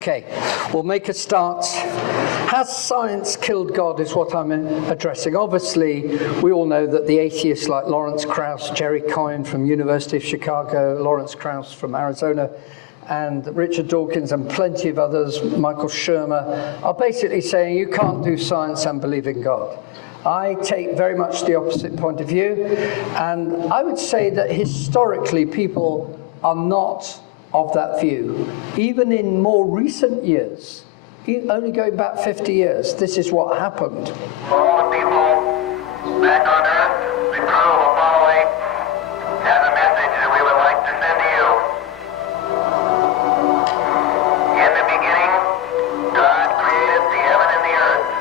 Okay, we'll make a start. Has science killed God is what I'm addressing. Obviously, we all know that the atheists like Lawrence Krauss, Jerry Coyne from University of Chicago, Lawrence Krauss from Arizona, and Richard Dawkins and plenty of others, Michael Shermer, are basically saying you can't do science and believe in God. I take very much the opposite point of view, and I would say that historically people are not of that view. Even in more recent years, only going back 50 years, this is what happened. All the people back on Earth, the crew of Apollo 8, have a message that we would like to send to you. In the beginning, God created the heaven and the earth.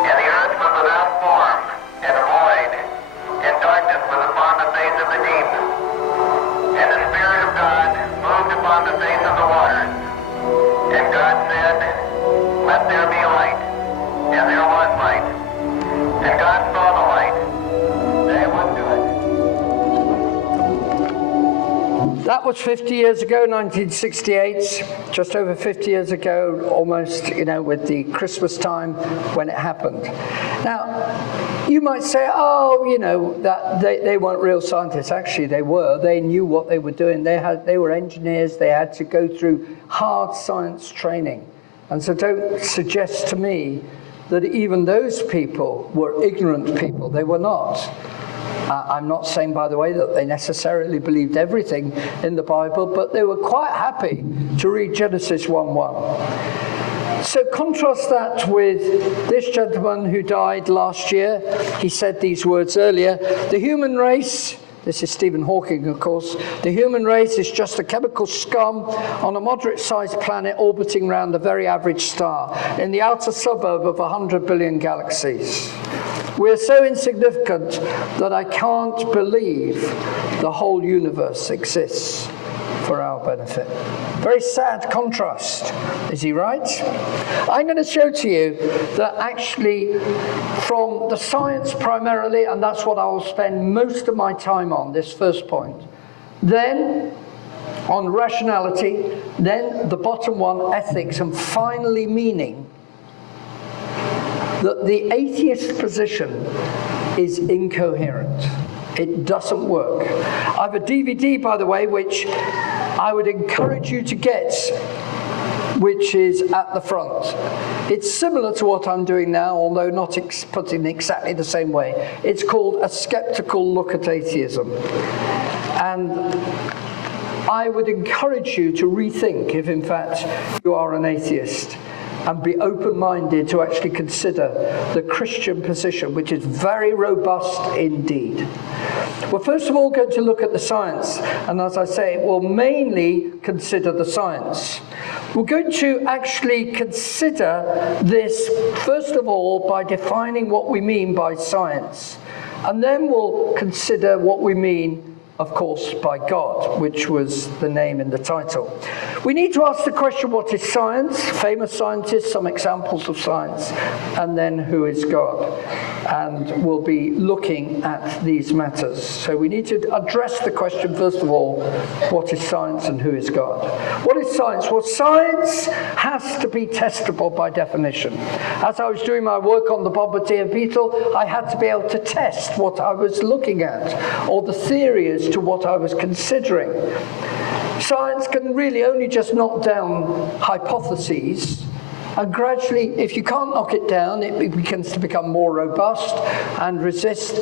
And the earth was without form and void, and darkness was upon the face of the deep. And the Spirit of God moved upon the face of the waters. And God said, "Let there be light." And there was light. And God saw the light. There was good. That was 50 years ago, 1968, just over 50 years ago, almost, with the Christmas time when it happened. Now, you might say, that they weren't real scientists. Actually, they were. They knew what they were doing. They were engineers. They had to go through hard science training. And so don't suggest to me that even those people were ignorant people. They were not. I'm not saying, by the way, that they necessarily believed everything in the Bible, but they were quite happy to read Genesis 1:1. So contrast that with this gentleman who died last year. He said these words earlier: the human race, this is Stephen Hawking, of course, the human race is just a chemical scum on a moderate-sized planet orbiting around a very average star in the outer suburb of 100 billion galaxies. We're so insignificant that I can't believe the whole universe exists for our benefit. Very sad contrast. Is he right? I'm going to show to you that actually from the science primarily, and that's what I will spend most of my time on, this first point, then on rationality, then the bottom one, ethics, and finally meaning, that the atheist position is incoherent. It doesn't work. I have a DVD, by the way, which I would encourage you to get, which is at the front. It's similar to what I'm doing now, although not put in exactly the same way. It's called A Skeptical Look at Atheism. And I would encourage you to rethink if, in fact, you are an atheist, and be open-minded to actually consider the Christian position, which is very robust indeed. We're first of all going to look at the science, and as I say, we'll mainly consider the science. We're going to actually consider this, first of all, by defining what we mean by science, and then we'll consider what we mean, of course, by God, which was the name in the title. We need to ask the question, what is science? Famous scientists, some examples of science, and then who is God? And we'll be looking at these matters. So we need to address the question, first of all, what is science and who is God? What is science? Well, science has to be testable by definition. As I was doing my work on the bombardier beetle, I had to be able to test what I was looking at, or the theory as to what I was considering. Science can really only just knock down hypotheses, and gradually, if you can't knock it down, it begins to become more robust and resist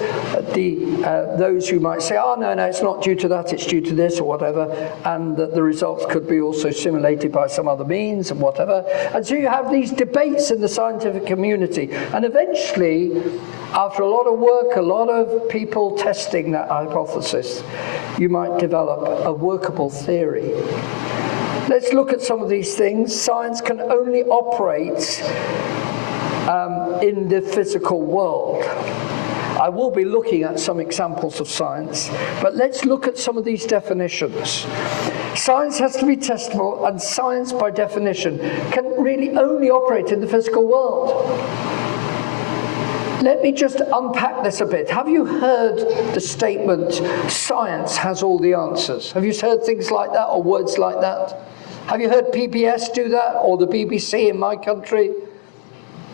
those who might say, oh, no, it's not due to that, it's due to this or whatever, and that the results could be also simulated by some other means and whatever. And so you have these debates in the scientific community, and eventually, after a lot of work, a lot of people testing that hypothesis, you might develop a workable theory. Let's look at some of these things. Science can only operate in the physical world. I will be looking at some examples of science, but let's look at some of these definitions. Science has to be testable, and science, by definition, can really only operate in the physical world. Let me just unpack this a bit. Have you heard the statement, science has all the answers? Have you heard things like that or words like that? Have you heard PBS do that, or the BBC in my country?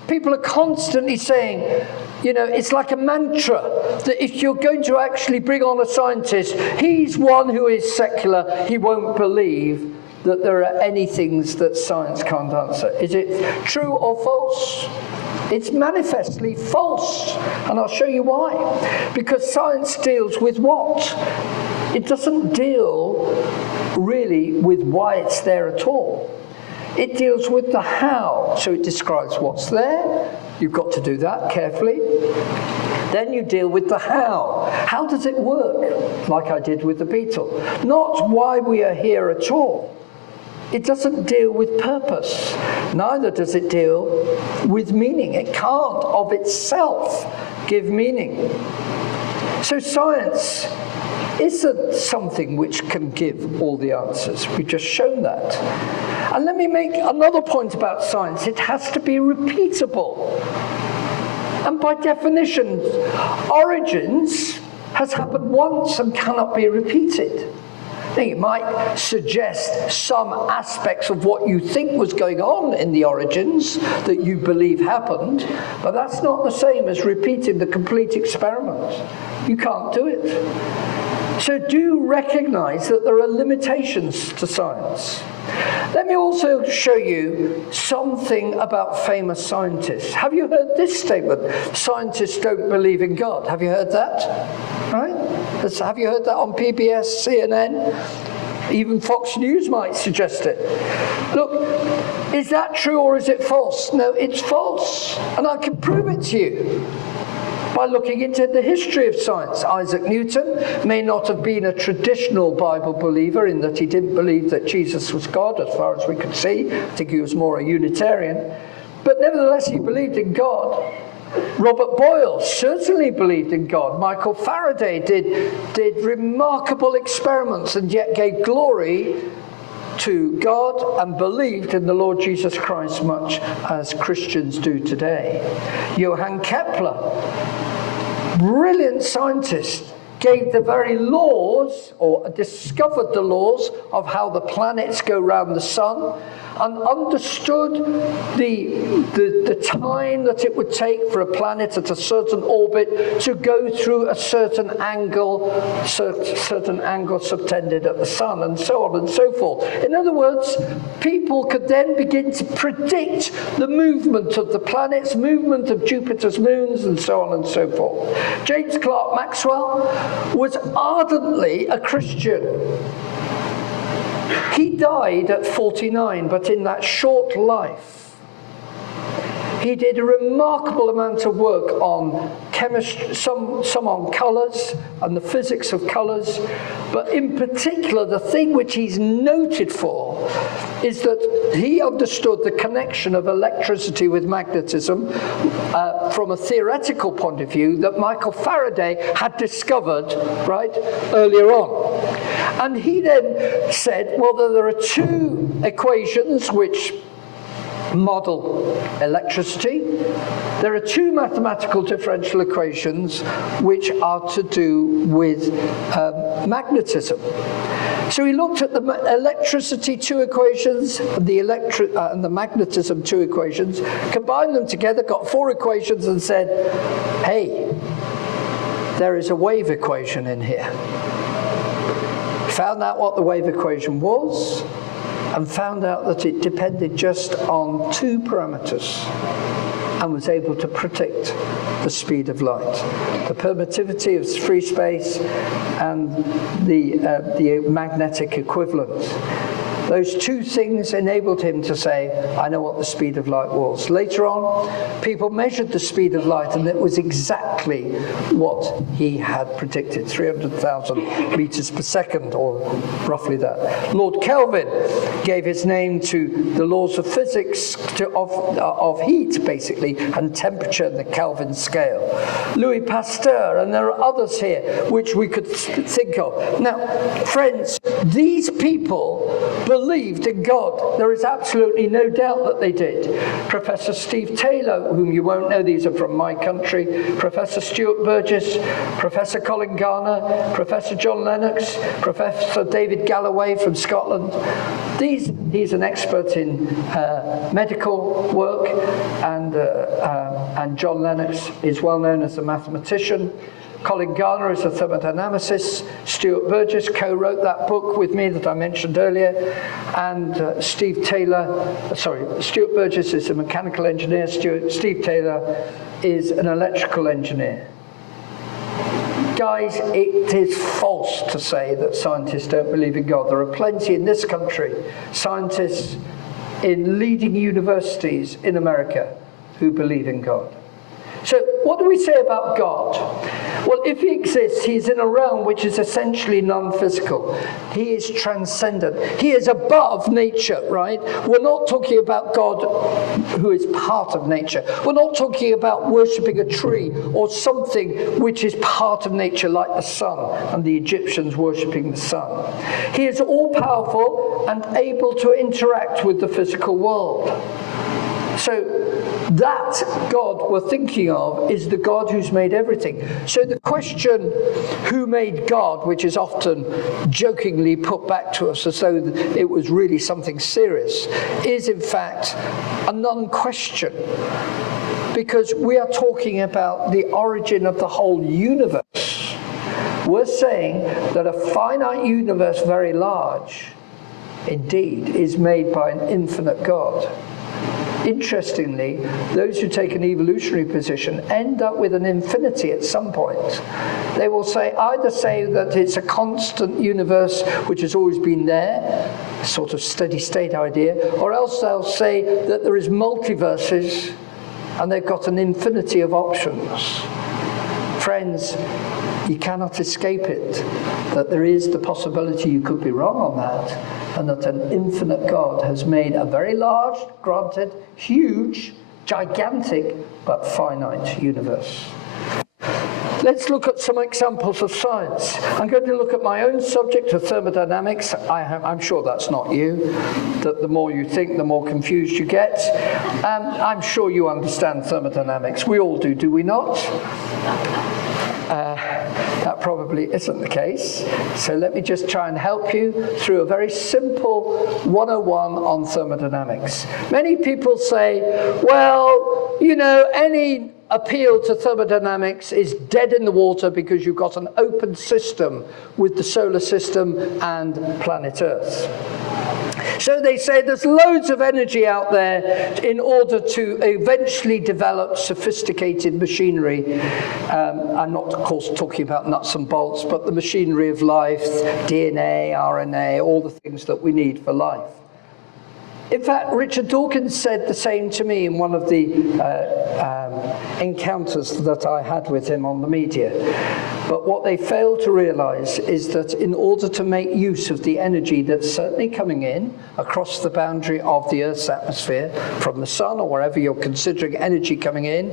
People are constantly saying, you know, it's like a mantra, that if you're going to actually bring on a scientist, he's one who is secular, he won't believe that there are any things that science can't answer. Is it true or false? It's manifestly false, and I'll show you why. Because science deals with what? It doesn't deal really with why it's there at all. It deals with the how. So it describes what's there. You've got to do that carefully. Then you deal with the how. How does it work? Like I did with the beetle. Not why we are here at all. It doesn't deal with purpose. Neither does it deal with meaning. It can't of itself give meaning. So science isn't something which can give all the answers. We've just shown that. And let me make another point about science. It has to be repeatable. And by definition, origins has happened once and cannot be repeated. Now, you might suggest some aspects of what you think was going on in the origins that you believe happened, but that's not the same as repeating the complete experiment. You can't do it. So do recognize that there are limitations to science. Let me also show you something about famous scientists. Have you heard this statement? Scientists don't believe in God. Have you heard that? Right? Have you heard that on PBS, CNN? Even Fox News might suggest it. Look, is that true or is it false? No, it's false. And I can prove it to you by looking into the history of science. Isaac Newton may not have been a traditional Bible believer in that he didn't believe that Jesus was God, as far as we could see. I think he was more a Unitarian. But nevertheless, he believed in God. Robert Boyle certainly believed in God. Michael Faraday did remarkable experiments and yet gave glory to God and believed in the Lord Jesus Christ much as Christians do today. Johann Kepler, brilliant scientist, gave the very laws, or discovered the laws of how the planets go round the sun, and understood the time that it would take for a planet at a certain orbit to go through a certain angle subtended at the sun, and so on and so forth. In other words, people could then begin to predict the movement of the planets, movement of Jupiter's moons, and so on and so forth. James Clerk Maxwell was ardently a Christian. He died at 49, but in that short life, he did a remarkable amount of work on chemistry, some on colours and the physics of colours, but in particular, the thing which he's noted for is that he understood the connection of electricity with magnetism from a theoretical point of view that Michael Faraday had discovered, right, earlier on. And he then said, well, there are two equations which model electricity. There are two mathematical differential equations which are to do with magnetism. So he looked at the electricity two equations, and the magnetism two equations, combined them together, got four equations, and said, hey, there is a wave equation in here. Found out what the wave equation was, and found out that it depended just on two parameters, and was able to predict the speed of light, the permittivity of free space, and the magnetic equivalent. Those two things enabled him to say, I know what the speed of light was. Later on, people measured the speed of light, and it was exactly what he had predicted, 300,000 meters per second, or roughly that. Lord Kelvin gave his name to the laws of physics, of heat, basically, and temperature in the Kelvin scale. Louis Pasteur, and there are others here which we could think of. Now, friends, these people believed in God. There is absolutely no doubt that they did. Professor Steve Taylor, whom you won't know, these are from my country, Professor Stuart Burgess, Professor Colin Garner, Professor John Lennox, Professor David Galloway from Scotland. He's an expert in medical work, and John Lennox is well known as a mathematician. Colin Garner is a thermodynamicist. Stuart Burgess co-wrote that book with me that I mentioned earlier. And Stuart Burgess is a mechanical engineer. Steve Taylor is an electrical engineer. Guys, it is false to say that scientists don't believe in God. There are plenty in this country, scientists in leading universities in America who believe in God. So what do we say about God? Well, if he exists, he's in a realm which is essentially non-physical. He is transcendent. He is above nature, right? We're not talking about God who is part of nature. We're not talking about worshipping a tree or something which is part of nature, like the sun and the Egyptians worshipping the sun. He is all-powerful and able to interact with the physical world. So that God we're thinking of is the God who's made everything. So the question, who made God, which is often jokingly put back to us as though it was really something serious, is in fact a non-question. Because we are talking about the origin of the whole universe. We're saying that a finite universe, very large, indeed, is made by an infinite God. Interestingly, those who take an evolutionary position end up with an infinity at some point. They will either say that it's a constant universe which has always been there, sort of steady state idea, or else they'll say that there is multiverses and they've got an infinity of options. Friends, you cannot escape it, that there is the possibility you could be wrong on that, and that an infinite God has made a very large, granted, huge, gigantic, but finite universe. Let's look at some examples of science. I'm going to look at my own subject of thermodynamics. I'm sure that's not you, that the more you think, the more confused you get. I'm sure you understand thermodynamics. We all do we not? That probably isn't the case. So let me just try and help you through a very simple 101 on thermodynamics. Many people say, well, you know, any appeal to thermodynamics is dead in the water because you've got an open system with the solar system and planet Earth. So they say there's loads of energy out there in order to eventually develop sophisticated machinery. I'm not, of course, talking about nuts and bolts, but the machinery of life, DNA, RNA, all the things that we need for life. In fact, Richard Dawkins said the same to me in one of the encounters that I had with him on the media. But what they fail to realize is that in order to make use of the energy that's certainly coming in across the boundary of the Earth's atmosphere, from the sun or wherever you're considering energy coming in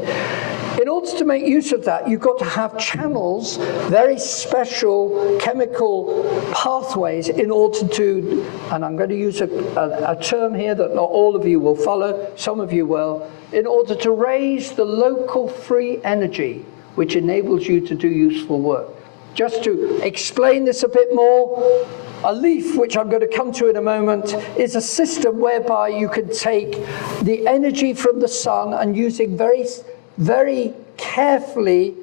order to make use of that, you've got to have channels, very special chemical pathways in order to, and I'm going to use a term here that not all of you will follow, some of you will, in order to raise the local free energy which enables you to do useful work. Just to explain this a bit more, a leaf, which I'm going to come to in a moment, is a system whereby you can take the energy from the sun and using very carefully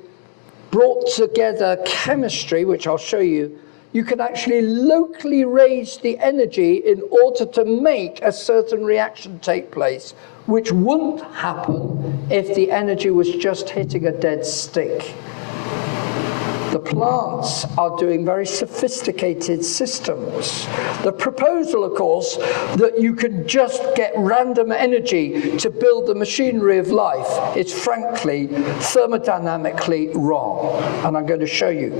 brought together chemistry, which I'll show you, you can actually locally raise the energy in order to make a certain reaction take place, which wouldn't happen if the energy was just hitting a dead stick. The plants are doing very sophisticated systems. The proposal, of course, that you can just get random energy to build the machinery of life is frankly thermodynamically wrong. And I'm going to show you.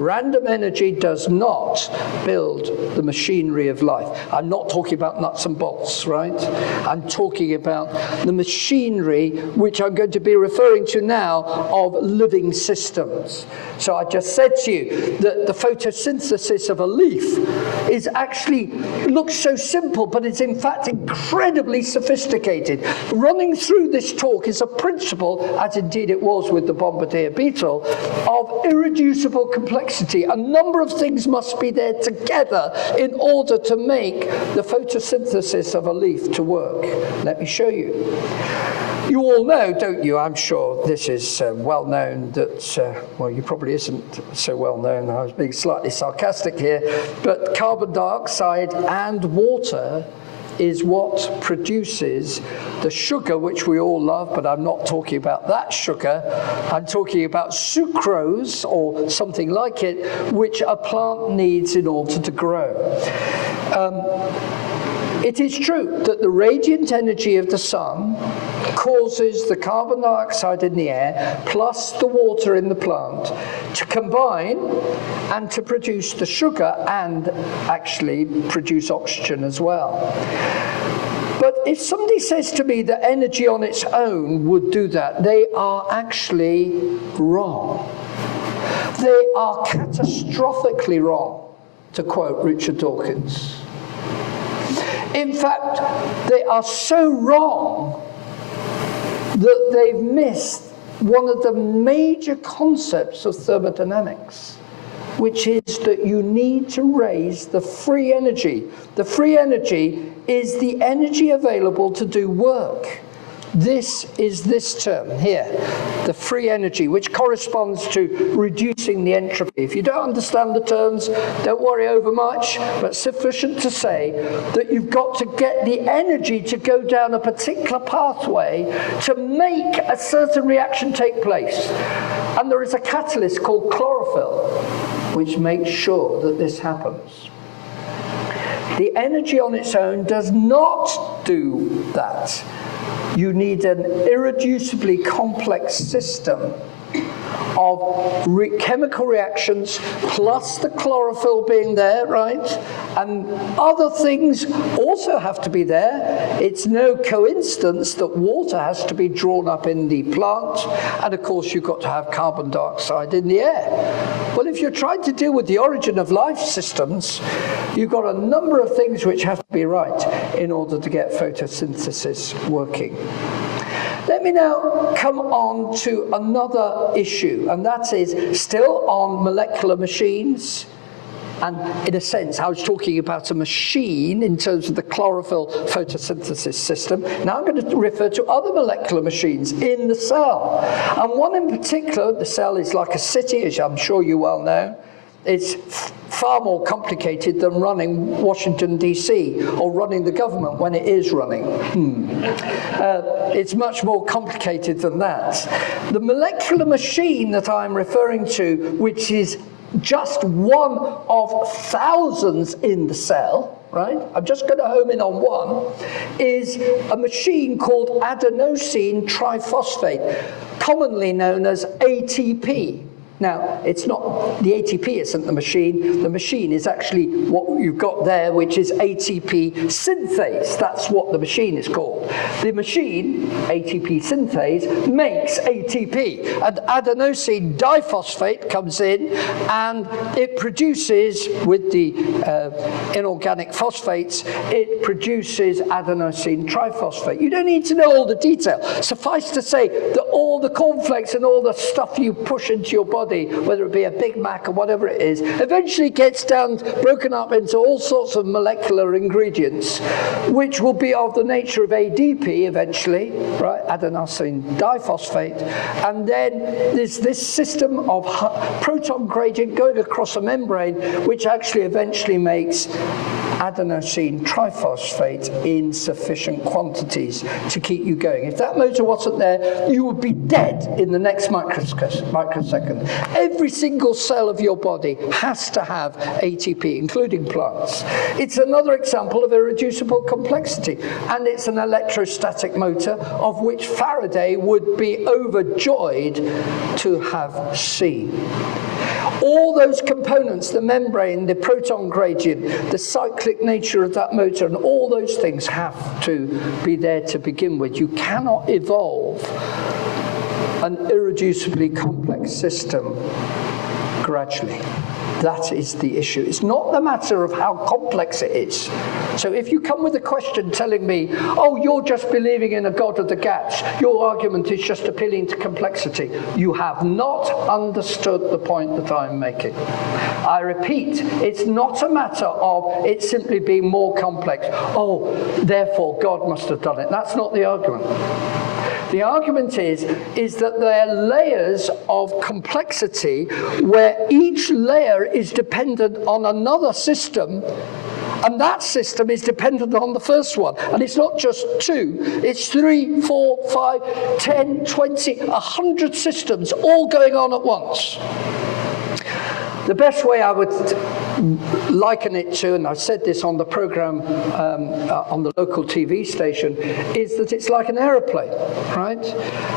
Random energy does not build the machinery of life. I'm not talking about nuts and bolts, right? I'm talking about the machinery, which I'm going to be referring to now, of living systems. So I just said to you that the photosynthesis of a leaf is actually, looks so simple, but it's in fact incredibly sophisticated. Running through this talk is a principle, as indeed it was with the bombardier beetle, of irreducible complexity. A number of things must be there together in order to make the photosynthesis of a leaf to work. Let me show you. You all know, don't you, I'm sure this is well known that, well, you probably isn't so well known, I was being slightly sarcastic here, but carbon dioxide and water is what produces the sugar which we all love, but I'm not talking about that sugar. I'm talking about sucrose, or something like it, which a plant needs in order to grow. It is true that the radiant energy of the sun causes the carbon dioxide in the air plus the water in the plant to combine and to produce the sugar and actually produce oxygen as well. But if somebody says to me that energy on its own would do that, they are actually wrong. They are catastrophically wrong, to quote Richard Dawkins. In fact, they are so wrong that they've missed one of the major concepts of thermodynamics, which is that you need to raise the free energy. The free energy is the energy available to do work. This is this term here, the free energy, which corresponds to reducing the entropy. If you don't understand the terms, don't worry over much, but sufficient to say that you've got to get the energy to go down a particular pathway to make a certain reaction take place. And there is a catalyst called chlorophyll, which makes sure that this happens. The energy on its own does not do that. You need an irreducibly complex system of chemical reactions plus the chlorophyll being there, right? And other things also have to be there. It's no coincidence that water has to be drawn up in the plant, and of course you've got to have carbon dioxide in the air. Well, if you're trying to deal with the origin of life systems, you've got a number of things which have to be right in order to get photosynthesis working. Let me now come on to another issue, and that is still on molecular machines. And in a sense, I was talking about a machine in terms of the chlorophyll photosynthesis system. Now I'm going to refer to other molecular machines in the cell. And one in particular, the cell is like a city, as I'm sure you well know. It's far more complicated than running Washington, D.C., or running the government when it is running. It's much more complicated than that. The molecular machine that I'm referring to, which is just one of thousands in the cell, right? I'm just going to home in on one, is a machine called adenosine triphosphate, commonly known as ATP. Now, it's not, the ATP isn't the machine is actually what you've got there, which is ATP synthase. That's what the machine is called. The machine, ATP synthase, makes ATP, and adenosine diphosphate comes in, and it produces, with the inorganic phosphates, it produces adenosine triphosphate. You don't need to know all the detail. Suffice to say that all the cornflakes and all the stuff you push into your body, whether it be a Big Mac or whatever it is, eventually gets down, broken up into all sorts of molecular ingredients, which will be of the nature of ADP eventually, right, adenosine diphosphate, and then there's this system of proton gradient going across a membrane, which actually eventually makes adenosine triphosphate in sufficient quantities to keep you going. If that motor wasn't there, you would be dead in the next microsecond. Every single cell of your body has to have ATP, including plants. It's another example of irreducible complexity, and it's an electrostatic motor of which Faraday would be overjoyed to have seen. All those components, the membrane, the proton gradient, the cyclic nature of that motor, and all those things have to be there to begin with. You cannot evolve an irreducibly complex system gradually. That is the issue. It's not the matter of how complex it is. So if you come with a question telling me, oh, you're just believing in a God of the gaps, your argument is just appealing to complexity, you have not understood the point that I'm making. I repeat, it's not a matter of it simply being more complex. Oh, therefore God must have done it. That's not the argument. The argument is that there are layers of complexity where each layer is dependent on another system, and that system is dependent on the first one. And it's not just 2, it's 3, 4, 5, 10, 20, 100 systems all going on at once. The best way I would liken it to, and I've said this on the program on the local TV station, is that it's like an aeroplane, right?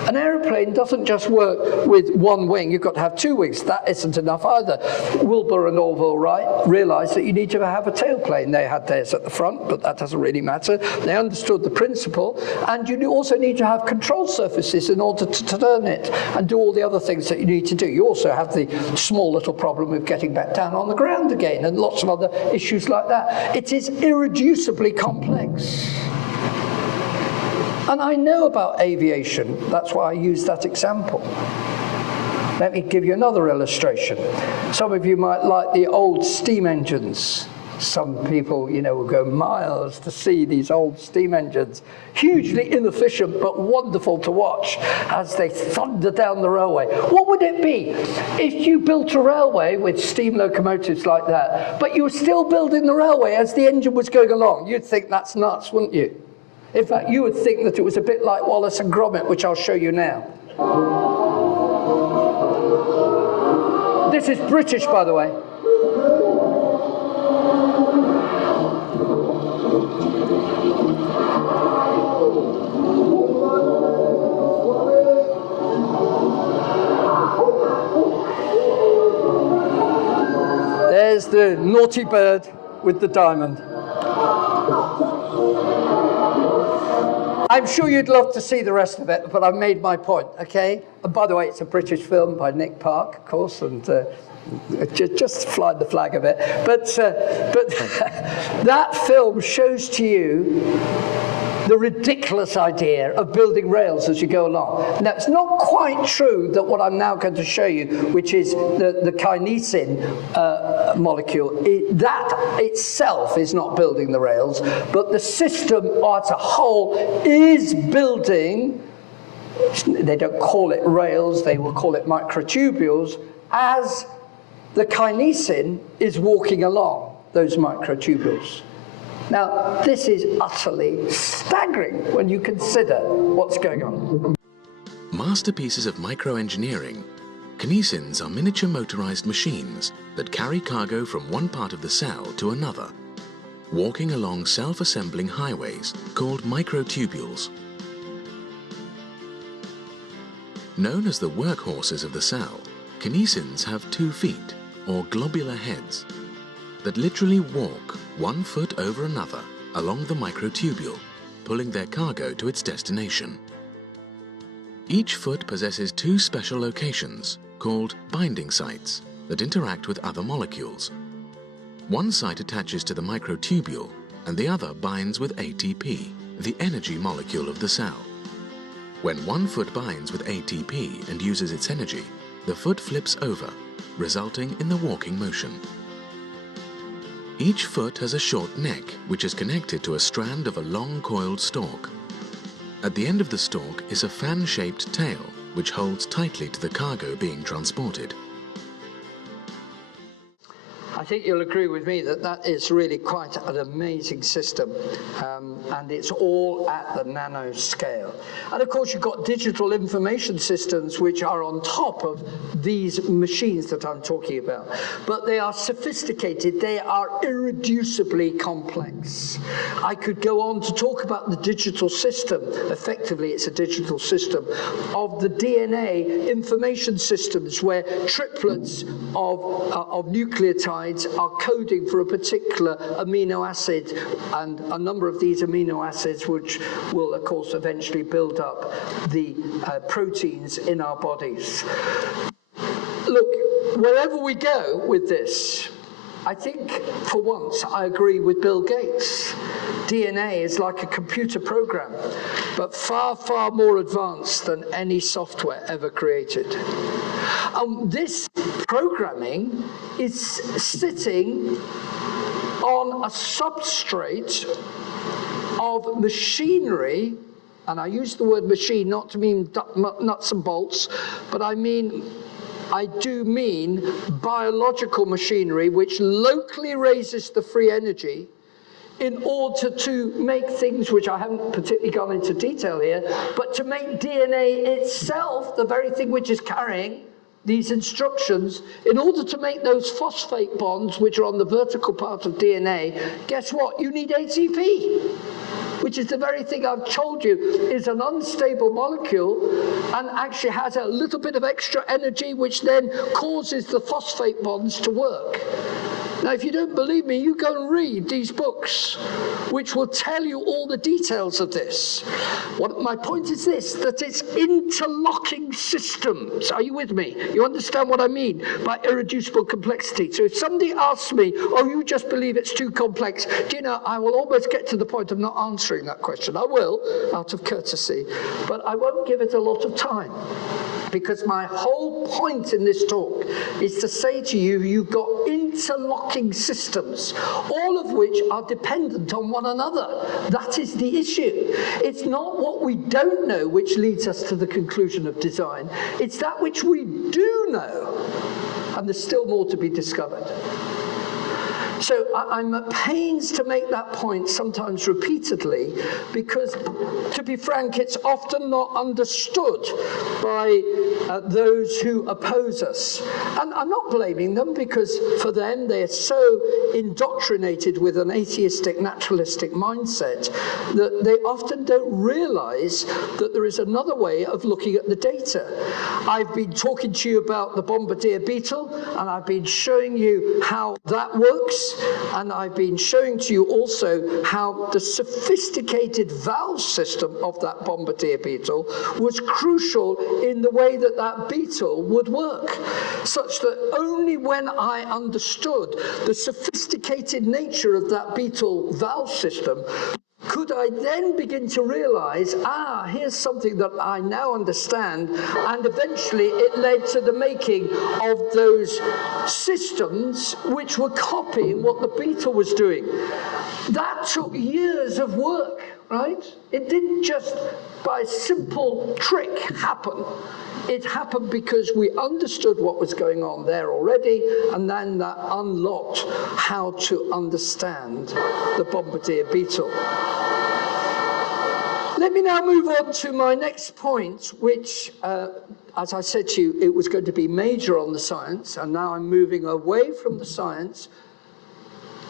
An aeroplane doesn't just work with one wing. You've got to have 2 wings. That isn't enough either. Wilbur and Orville Wright realized that you need to have a tailplane. They had theirs at the front, but that doesn't really matter. They understood the principle, and you also need to have control surfaces in order to turn it and do all the other things that you need to do. You also have the small little problem with getting back down on the ground again, and lots of other issues like that. It is irreducibly complex. And I know about aviation. That's why I use that example. Let me give you another illustration. Some of you might like the old steam engines. Some people, will go miles to see these old steam engines. Hugely inefficient, but wonderful to watch as they thunder down the railway. What would it be if you built a railway with steam locomotives like that, but you were still building the railway as the engine was going along? You'd think that's nuts, wouldn't you? In fact, you would think that it was a bit like Wallace and Gromit, which I'll show you now. This is British, by the way. There's the naughty bird with the diamond. I'm sure you'd love to see the rest of it, but I've made my point, okay? And by the way, it's a British film by Nick Park, of course, and just fly the flag of it. But that film shows to you the ridiculous idea of building rails as you go along. Now, it's not quite true that what I'm now going to show you, which is the kinesin molecule, that itself is not building the rails, but the system as a whole is building, they don't call it rails, they will call it microtubules, as the kinesin is walking along those microtubules. Now, this is utterly staggering when you consider what's going on. Masterpieces of microengineering, kinesins are miniature motorized machines that carry cargo from one part of the cell to another, walking along self-assembling highways called microtubules. Known as the workhorses of the cell, kinesins have 2 feet, or globular heads, that literally walk 1 foot over another along the microtubule, pulling their cargo to its destination. Each foot possesses 2 special locations called binding sites that interact with other molecules. One site attaches to the microtubule and the other binds with ATP, the energy molecule of the cell. When one foot binds with ATP and uses its energy, the foot flips over, resulting in the walking motion. Each foot has a short neck, which is connected to a strand of a long coiled stalk. At the end of the stalk is a fan-shaped tail, which holds tightly to the cargo being transported. I think you'll agree with me that that is really quite an amazing system, and it's all at the nanoscale. And of course, you've got digital information systems which are on top of these machines that I'm talking about. But they are sophisticated, they are irreducibly complex. I could go on to talk about the digital system, effectively it's a digital system, of the DNA information systems where triplets of nucleotides are coding for a particular amino acid, and a number of these amino acids which will of course eventually build up the proteins in our bodies. Look, wherever we go with this, I think for once I agree with Bill Gates. DNA is like a computer program, but far, far more advanced than any software ever created. This programming is sitting on a substrate of machinery, and I use the word machine not to mean nuts and bolts, but I do mean biological machinery which locally raises the free energy in order to make things which I haven't particularly gone into detail here, but to make DNA itself, the very thing which is carrying these instructions, in order to make those phosphate bonds which are on the vertical part of DNA, guess what? You need ATP, which is the very thing I've told you is an unstable molecule and actually has a little bit of extra energy which then causes the phosphate bonds to work. Now, if you don't believe me, you go and read these books, which will tell you all the details of this. My point is this, that it's interlocking systems. Are you with me? You understand what I mean by irreducible complexity? So if somebody asks me, oh, you just believe it's too complex, do you know, I will almost get to the point of not answering that question. I will, out of courtesy, but I won't give it a lot of time. Because my whole point in this talk is to say to you, you've got interlocking systems, all of which are dependent on one another. That is the issue. It's not what we don't know which leads us to the conclusion of design. It's that which we do know, and there's still more to be discovered. So I'm at pains to make that point, sometimes repeatedly, because, to be frank, it's often not understood by those who oppose us. And I'm not blaming them, because for them, they're so indoctrinated with an atheistic, naturalistic mindset that they often don't realize that there is another way of looking at the data. I've been talking to you about the bombardier beetle, and I've been showing you how that works. And I've been showing to you also how the sophisticated valve system of that bombardier beetle was crucial in the way that that beetle would work, such that only when I understood the sophisticated nature of that beetle valve system could I then begin to realize, here's something that I now understand, and eventually it led to the making of those systems which were copying what the beetle was doing. That took years of work, right? It didn't just by a simple trick happen. It happened because we understood what was going on there already, and then that unlocked how to understand the bombardier beetle. Let me now move on to my next point, which, as I said to you, it was going to be major on the science, and now I'm moving away from the science.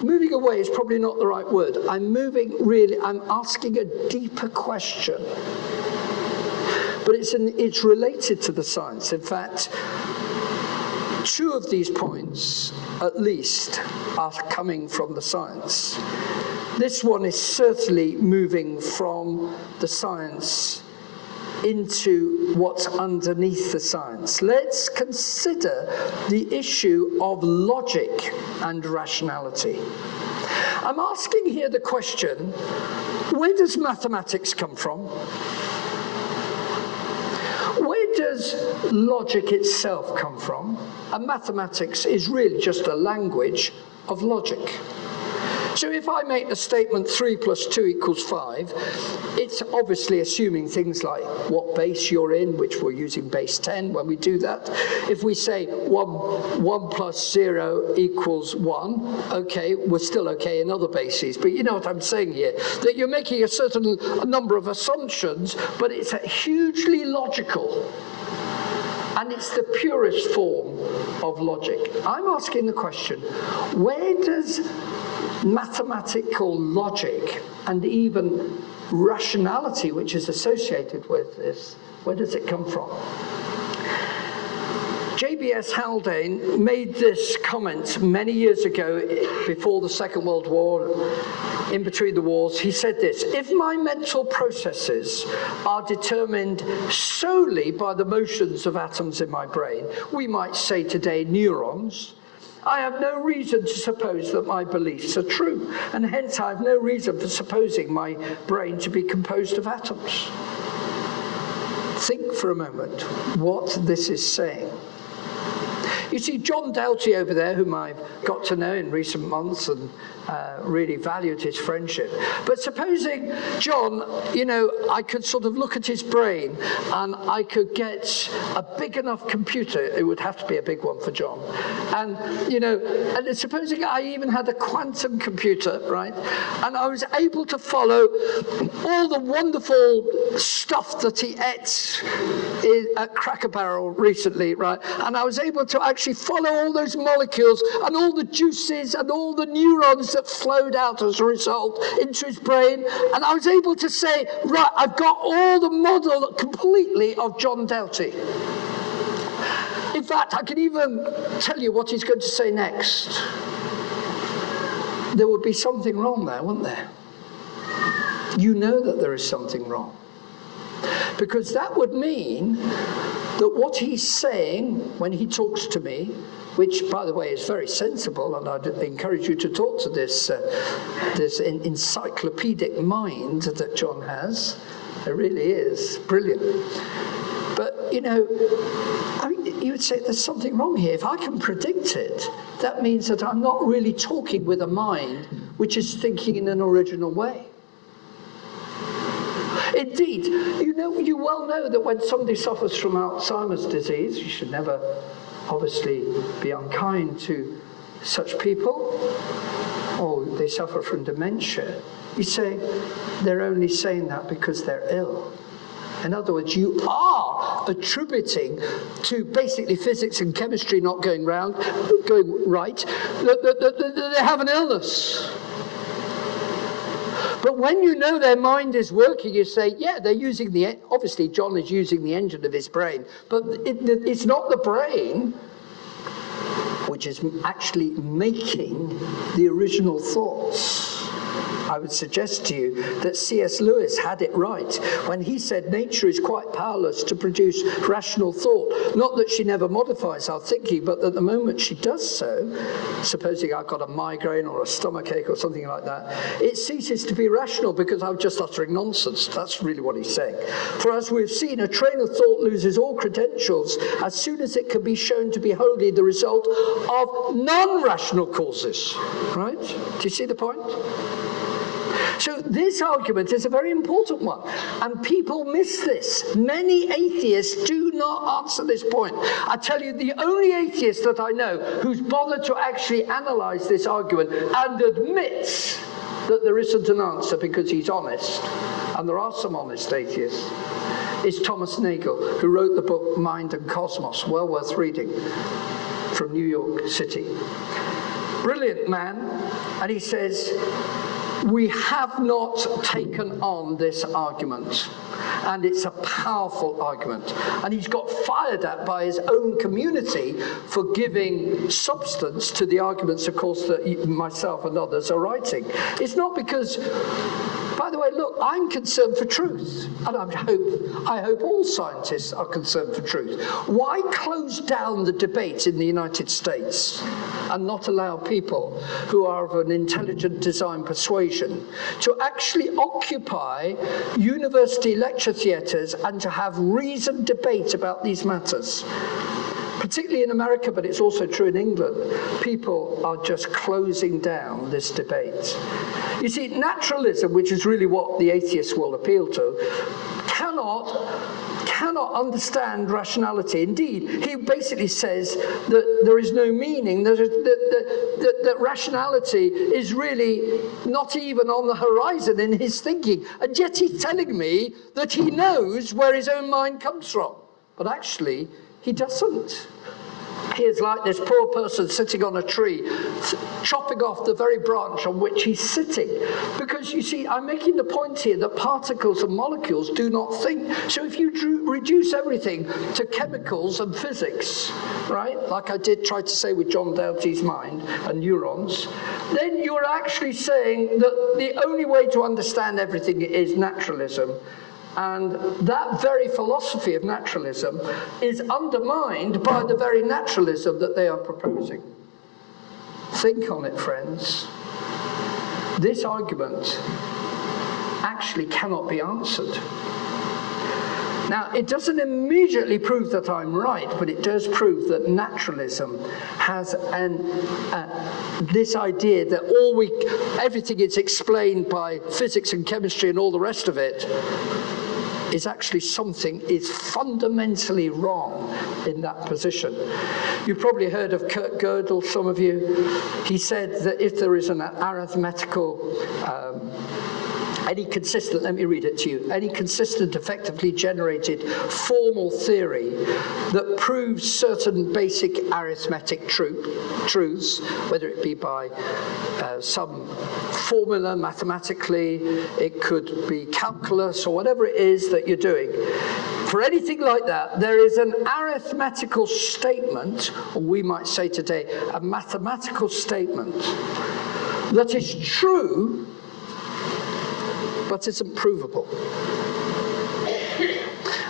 Moving away is probably not the right word. I'm asking a deeper question. But it's related to the science. In fact, two of these points, at least, are coming from the science. This one is certainly moving from the science into what's underneath the science. Let's consider the issue of logic and rationality. I'm asking here the question, where does mathematics come from? Where does logic itself come from? And mathematics is really just a language of logic. So if I make the statement 3 plus 2 equals 5, it's obviously assuming things like what base you're in, which we're using base 10 when we do that. If we say 1 plus 0 equals 1, okay, we're still okay in other bases. But you know what I'm saying here, that you're making a number of assumptions, but it's hugely logical. And it's the purest form of logic. I'm asking the question, where does mathematical logic and even rationality, which is associated with this, where does it come from? J.B.S. Haldane made this comment many years ago, before the Second World War, in between the wars. He said this: if my mental processes are determined solely by the motions of atoms in my brain, we might say today neurons, I have no reason to suppose that my beliefs are true, and hence I have no reason for supposing my brain to be composed of atoms. Think for a moment what this is saying. You see, John Doughty over there, whom I've got to know in recent months and really valued his friendship. But supposing John, you know, I could sort of look at his brain and I could get a big enough computer. It would have to be a big one for John. And, you know, and supposing I even had a quantum computer, right? And I was able to follow all the wonderful stuff that he ate at Cracker Barrel recently, right? And I was able to actually follow all those molecules and all the juices and all the neurons that flowed out as a result into his brain. And I was able to say, right, I've got all the model completely of John Doughty. In fact, I can even tell you what he's going to say next. There would be something wrong there, wouldn't there? You know that there is something wrong. Because that would mean that what he's saying when he talks to me, which, by the way, is very sensible, and I'd encourage you to talk to this encyclopedic mind that John has. It really is brilliant. But, you know, I mean, you would say there's something wrong here. If I can predict it, that means that I'm not really talking with a mind which is thinking in an original way. Indeed, you well know that when somebody suffers from Alzheimer's disease, you should never obviously be unkind to such people, or they suffer from dementia. You say they're only saying that because they're ill. In other words, you are attributing to basically physics and chemistry not going right, that they have an illness. But when you know their mind is working, you say, yeah, they're using obviously John is using the engine of his brain, but it's not the brain which is actually making the original thoughts. I would suggest to you that C.S. Lewis had it right when he said nature is quite powerless to produce rational thought. Not that she never modifies our thinking, but that the moment she does so, supposing I've got a migraine or a stomachache or something like that, it ceases to be rational because I'm just uttering nonsense. That's really what he's saying. For as we've seen, a train of thought loses all credentials as soon as it can be shown to be wholly the result of non-rational causes. Right? Do you see the point? So this argument is a very important one, and people miss this. Many atheists do not answer this point. I tell you, the only atheist that I know who's bothered to actually analyze this argument and admits that there isn't an answer because he's honest, and there are some honest atheists, is Thomas Nagel, who wrote the book Mind and Cosmos, well worth reading, from New York City. Brilliant man, and he says, we have not taken on this argument, and it's a powerful argument. And he's got fired at by his own community for giving substance to the arguments, of course, that myself and others are writing. It's not because, by the way, look, I'm concerned for truth, and I hope all scientists are concerned for truth. Why close down the debate in the United States and not allow people who are of an intelligent design persuasion to actually occupy university lecture theatres and to have reasoned debate about these matters? Particularly in America, but it's also true in England, people are just closing down this debate. You see, naturalism, which is really what the atheists will appeal to, cannot understand rationality. Indeed, he basically says that there is no meaning, that rationality is really not even on the horizon in his thinking. And yet he's telling me that he knows where his own mind comes from. But actually, he doesn't. Here's like this poor person sitting on a tree, chopping off the very branch on which he's sitting. Because you see, I'm making the point here that particles and molecules do not think. So if you reduce everything to chemicals and physics, right, like I did try to say with John Doughty's mind and neurons, then you're actually saying that the only way to understand everything is naturalism. And that very philosophy of naturalism is undermined by the very naturalism that they are proposing. Think on it, friends. This argument actually cannot be answered. Now, it doesn't immediately prove that I'm right, but it does prove that naturalism has this idea that everything is explained by physics and chemistry and all the rest of it is actually something is fundamentally wrong in that position. You've probably heard of Kurt Gödel, some of you. He said that if there is an arithmetical any consistent, let me read it to you, any consistent effectively generated formal theory that proves certain basic arithmetic truths, whether it be by some formula mathematically, it could be calculus or whatever it is that you're doing. For anything like that, there is an arithmetical statement, or we might say today, a mathematical statement that is true, but isn't provable.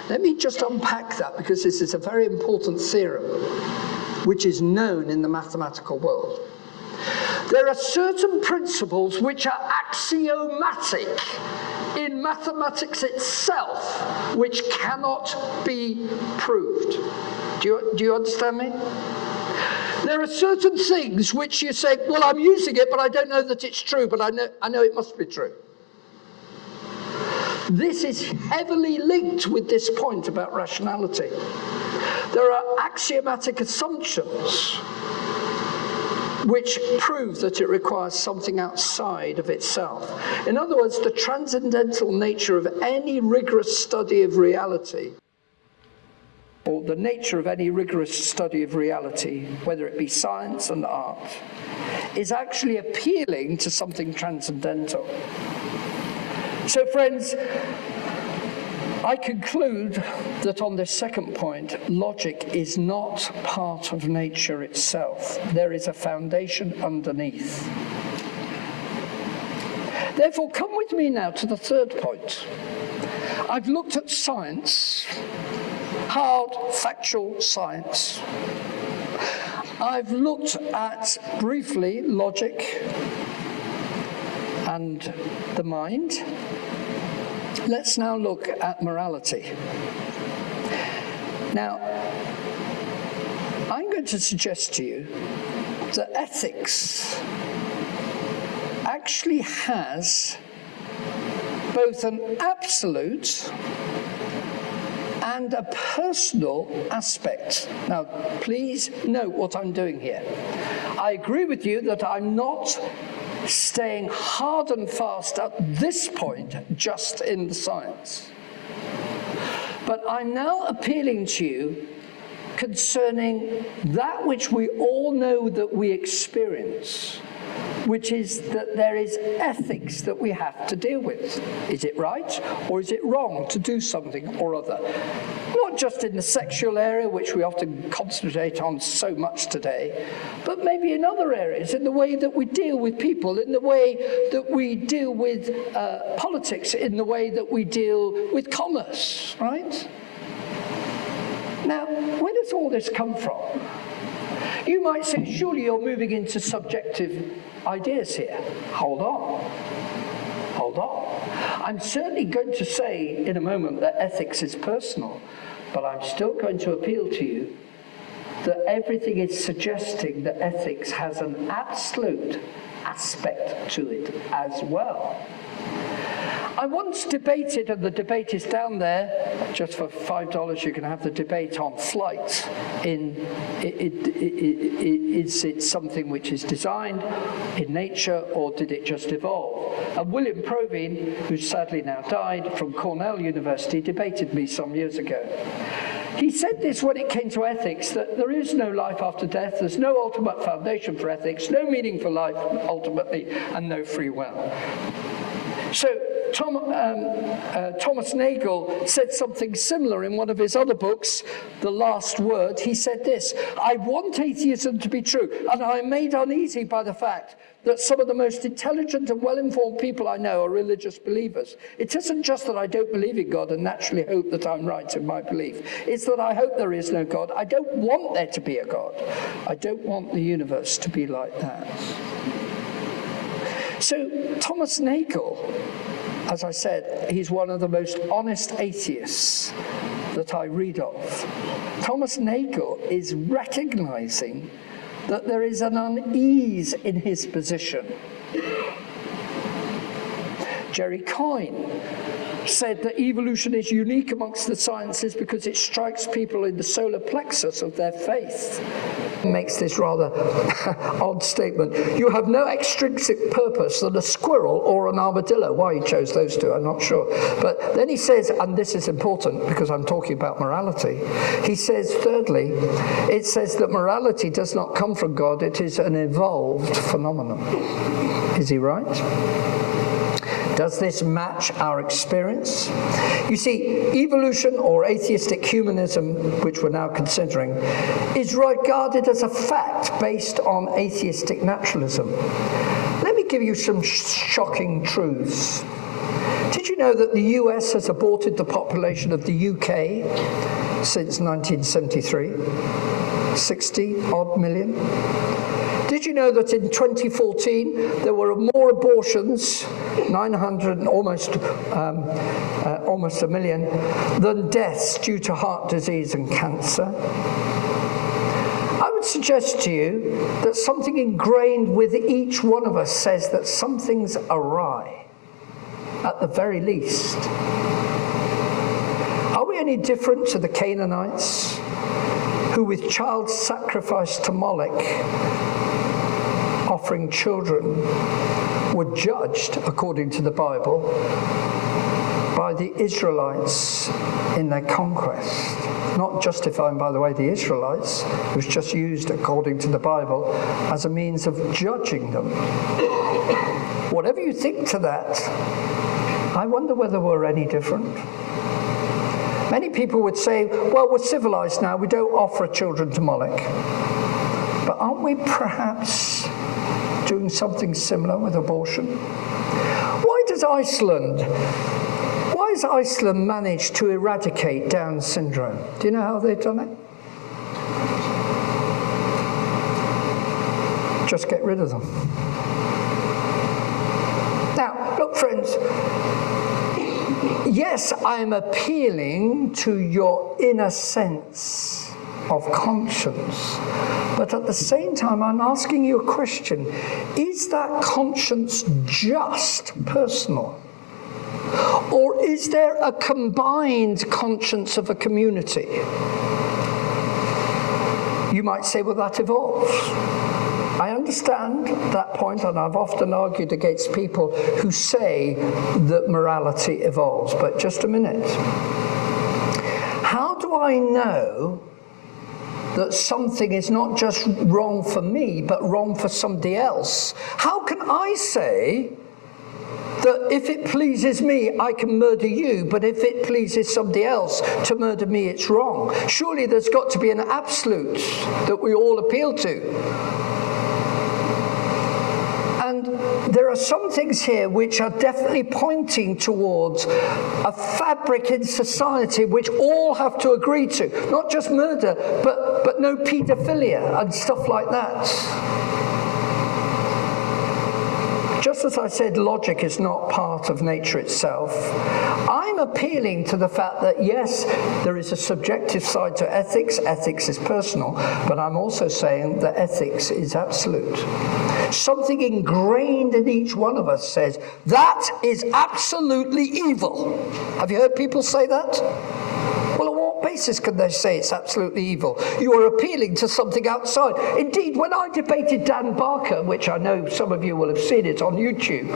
Let me just unpack that, because this is a very important theorem which is known in the mathematical world. There are certain principles which are axiomatic in mathematics itself, which cannot be proved. Do you understand me? There are certain things which you say, well, I'm using it, but I don't know that it's true, but I know it must be true. This is heavily linked with this point about rationality. There are axiomatic assumptions which prove that it requires something outside of itself. In other words, the transcendental nature of any rigorous study of reality, or the nature of any rigorous study of reality, whether it be science and art, is actually appealing to something transcendental. So, friends, I conclude that on this second point, logic is not part of nature itself. There is a foundation underneath. Therefore, come with me now to the third point. I've looked at science, hard, factual science. I've looked at, briefly, logic and the mind. Let's now look at morality. Now, I'm going to suggest to you that ethics actually has both an absolute and a personal aspect. Now, please note what I'm doing here. I agree with you that I'm not staying hard and fast at this point just in the science. But I'm now appealing to you concerning that which we all know that we experience, which is that there is ethics that we have to deal with. Is it right or is it wrong to do something or other? Not just in the sexual area, which we often concentrate on so much today, but maybe in other areas, in the way that we deal with people, in the way that we deal with politics, in the way that we deal with commerce, right? Now, where does all this come from? You might say, surely you're moving into subjective ideas here. Hold on. Hold on. I'm certainly going to say in a moment that ethics is personal, but I'm still going to appeal to you that everything is suggesting that ethics has an absolute aspect to it as well. I once debated, and the debate is down there, just for $5 you can have the debate on flight. Is it something which is designed in nature, or did it just evolve? And William Provine, who sadly now died, from Cornell University, debated me some years ago. He said this when it came to ethics, that there is no life after death, there's no ultimate foundation for ethics, no meaning for life ultimately, and no free will. So Thomas Nagel said something similar in one of his other books, The Last Word. He said this: I want atheism to be true, and I am made uneasy by the fact that some of the most intelligent and well-informed people I know are religious believers. It isn't just that I don't believe in God and naturally hope that I'm right in my belief. It's that I hope there is no God. I don't want there to be a God. I don't want the universe to be like that. So Thomas Nagel, as I said, he's one of the most honest atheists that I read of. Thomas Nagel is recognizing that there is an unease in his position. Jerry Coyne said that evolution is unique amongst the sciences because it strikes people in the solar plexus of their faith. Makes this rather odd statement. You have no extrinsic purpose than a squirrel or an armadillo. Why he chose those two, I'm not sure. But then he says, and this is important because I'm talking about morality, he says, thirdly, it says that morality does not come from God, it is an evolved phenomenon. Is he right? Does this match our experience? You see, evolution or atheistic humanism, which we're now considering, is regarded as a fact based on atheistic naturalism. Let me give you some shocking truths. Did you know that the US has aborted the population of the UK since 1973? 60-odd million. Did you know that in 2014 there were more abortions, 900, almost a million, than deaths due to heart disease and cancer? I would suggest to you that something ingrained with each one of us says that something's awry, at the very least. Are we any different to the Canaanites, who with child sacrifice to Moloch, offering children, were judged, according to the Bible, by the Israelites in their conquest? Not justifying, by the way, the Israelites. It was just used, according to the Bible, as a means of judging them. Whatever you think to that, I wonder whether we're any different. Many people would say, well, we're civilized now, we don't offer children to Moloch. But aren't we perhaps doing something similar with abortion? Why has Iceland managed to eradicate Down syndrome? Do you know how they've done it? Just get rid of them. Now, look, friends, yes, I'm appealing to your inner sense of conscience, but at the same time I'm asking you a question. Is that conscience just personal? Or is there a combined conscience of a community? You might say, well, that evolves. I understand that point, and I've often argued against people who say that morality evolves, but just a minute. How do I know that something is not just wrong for me, but wrong for somebody else? How can I say that if it pleases me, I can murder you, but if it pleases somebody else to murder me, it's wrong? Surely there's got to be an absolute that we all appeal to. And there are some things here which are definitely pointing towards a fabric in society which all have to agree to. Not just murder, but no paedophilia and stuff like that. Just as I said, logic is not part of nature itself, I'm appealing to the fact that, yes, there is a subjective side to ethics. Ethics is personal, but I'm also saying that ethics is absolute. Something ingrained in each one of us says, that is absolutely evil. Have you heard people say that? Well, on what basis can they say it's absolutely evil? You are appealing to something outside. Indeed, when I debated Dan Barker, which I know some of you will have seen it on YouTube,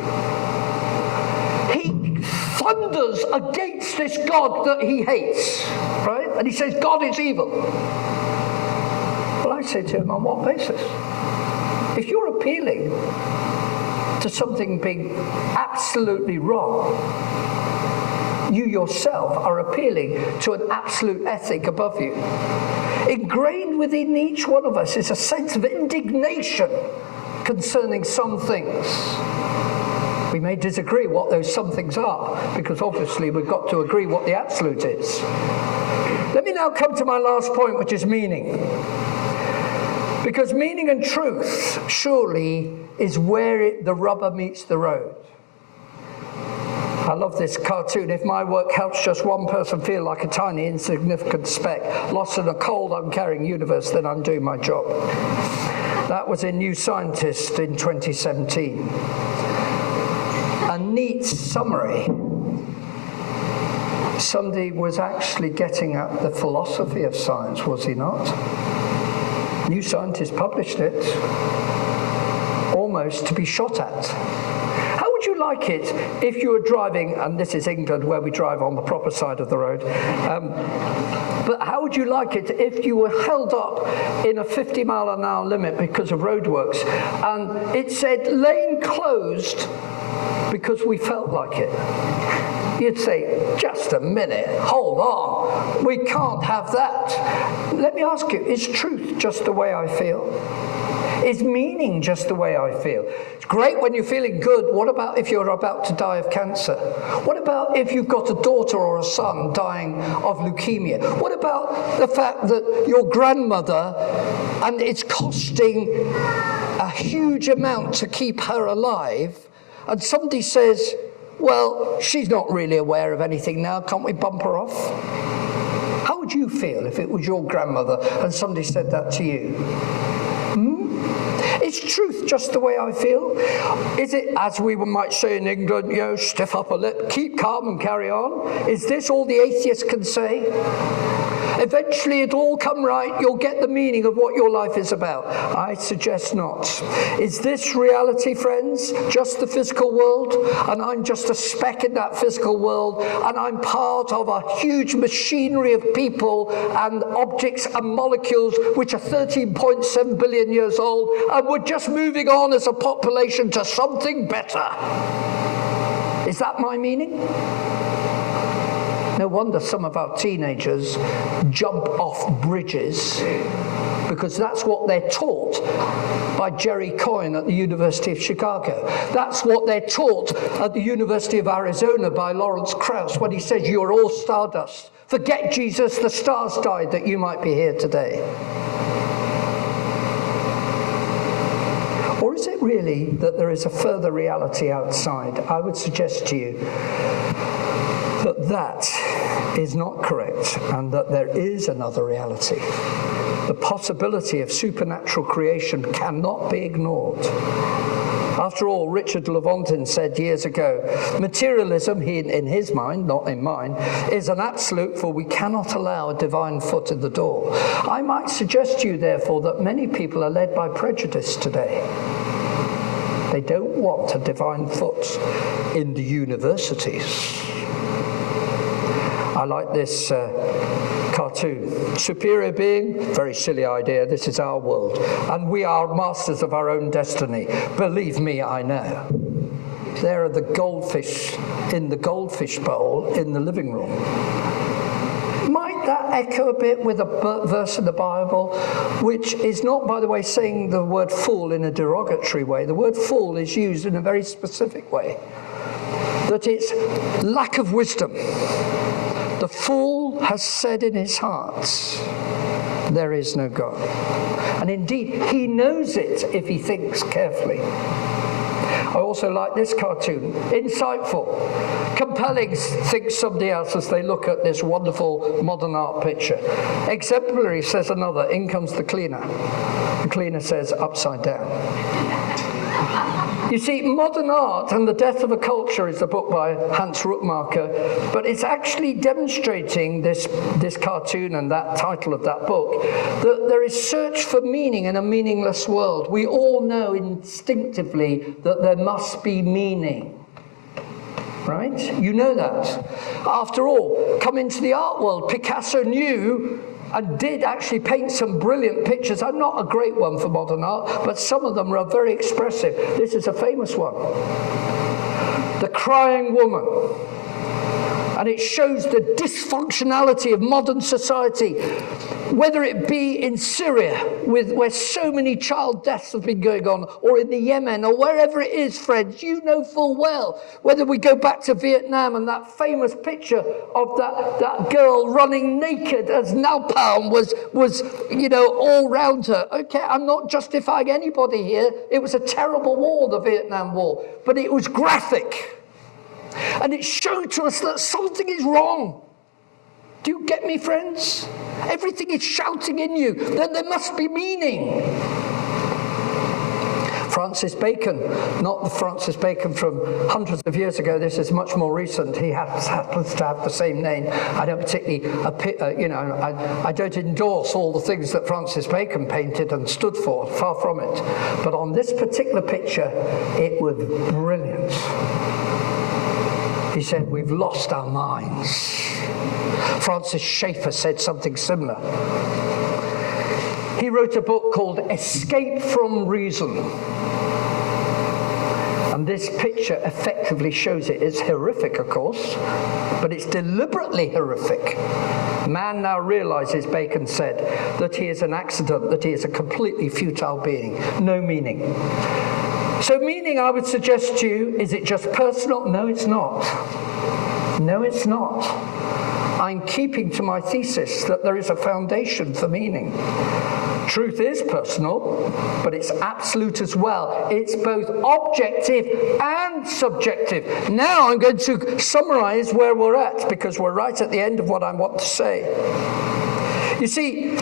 he thunders against this God that he hates, right? And he says, God is evil. Well, I say to him, on what basis? If you're appealing to something being absolutely wrong, you yourself are appealing to an absolute ethic above you. Ingrained within each one of us is a sense of indignation concerning some things. We may disagree what those some things are, because obviously we've got to agree what the absolute is. Let me now come to my last point, which is meaning. Because meaning and truth, surely, is where the rubber meets the road. I love this cartoon. If my work helps just one person feel like a tiny, insignificant speck, lost in a cold, uncaring universe, then I'm doing my job. That was in New Scientist in 2017. A neat summary. Somebody was actually getting at the philosophy of science, was he not? New Scientist published it, almost to be shot at. How would you like it if you were driving, and this is England where we drive on the proper side of the road, but how would you like it if you were held up in a 50-mile-an-hour limit because of roadworks, and it said lane closed because we felt like it? You'd say, just a minute, hold on, we can't have that. Let me ask you, is truth just the way I feel? Is meaning just the way I feel? It's great when you're feeling good. What about if you're about to die of cancer? What about if you've got a daughter or a son dying of leukemia? What about the fact that your grandmother, and it's costing a huge amount to keep her alive, and somebody says, well, she's not really aware of anything now, can't we bump her off? How would you feel if it was your grandmother and somebody said that to you? Is truth just the way I feel? Is it, as we might say in England, stiff upper lip, keep calm and carry on? Is this all the atheist can say? Eventually it'll all come right, you'll get the meaning of what your life is about. I suggest not. Is this reality, friends, just the physical world? And I'm just a speck in that physical world, and I'm part of a huge machinery of people and objects and molecules which are 13.7 billion years old, and we're just moving on as a population to something better. Is that my meaning? No wonder some of our teenagers jump off bridges, because that's what they're taught by Jerry Coyne at the University of Chicago. That's what they're taught at the University of Arizona by Lawrence Krauss when he says, you're all stardust. Forget Jesus, the stars died that you might be here today. Or is it really that there is a further reality outside? I would suggest to you that that is not correct, and that there is another reality. The possibility of supernatural creation cannot be ignored. After all, Richard Lewontin said years ago, materialism, in his mind, not in mine, is an absolute, for we cannot allow a divine foot in the door. I might suggest to you, therefore, that many people are led by prejudice today. They don't want a divine foot in the universities. I like this cartoon. Superior being, very silly idea, this is our world. And we are masters of our own destiny. Believe me, I know. There are the goldfish in the goldfish bowl in the living room. Might that echo a bit with a verse in the Bible, which is not, by the way, saying the word fool in a derogatory way. The word fool is used in a very specific way. That it's lack of wisdom. The fool has said in his heart, there is no God. And indeed, he knows it if he thinks carefully. I also like this cartoon. Insightful, compelling, thinks somebody else as they look at this wonderful modern art picture. Exemplary, says another. In comes the cleaner. The cleaner says, upside down. You see, Modern Art and the Death of a Culture is a book by Hans Ruckmacher, but it's actually demonstrating this cartoon and that title of that book, that there is search for meaning in a meaningless world. We all know instinctively that there must be meaning. right? You know that. After all, come into the art world. Picasso knew and did actually paint some brilliant pictures. I'm not a great one for modern art, but some of them are very expressive. This is a famous one. The Crying Woman. And it shows the dysfunctionality of modern society, whether it be in Syria, where so many child deaths have been going on, or in the Yemen, or wherever it is, friends, you know full well. Whether we go back to Vietnam and that famous picture of that girl running naked as napalm was all round her. Okay, I'm not justifying anybody here. It was a terrible war, the Vietnam War, but it was graphic. And it showed to us that something is wrong. Do you get me, friends? Everything is shouting in you. Then there must be meaning. Francis Bacon, not the Francis Bacon from hundreds of years ago. This is much more recent. He happens to have the same name. I don't particularly, I don't endorse all the things that Francis Bacon painted and stood for. Far from it. But on this particular picture, it was brilliant. He said, we've lost our minds. Francis Schaeffer said something similar. He wrote a book called Escape from Reason. And this picture effectively shows it. It's horrific, of course, but it's deliberately horrific. Man now realizes, Bacon said, that he is an accident, that he is a completely futile being, no meaning. So meaning, I would suggest to you, is it just personal? No, it's not. No, it's not. I'm keeping to my thesis that there is a foundation for meaning. Truth is personal, but it's absolute as well. It's both objective and subjective. Now I'm going to summarize where we're at, because we're right at the end of what I want to say. You see,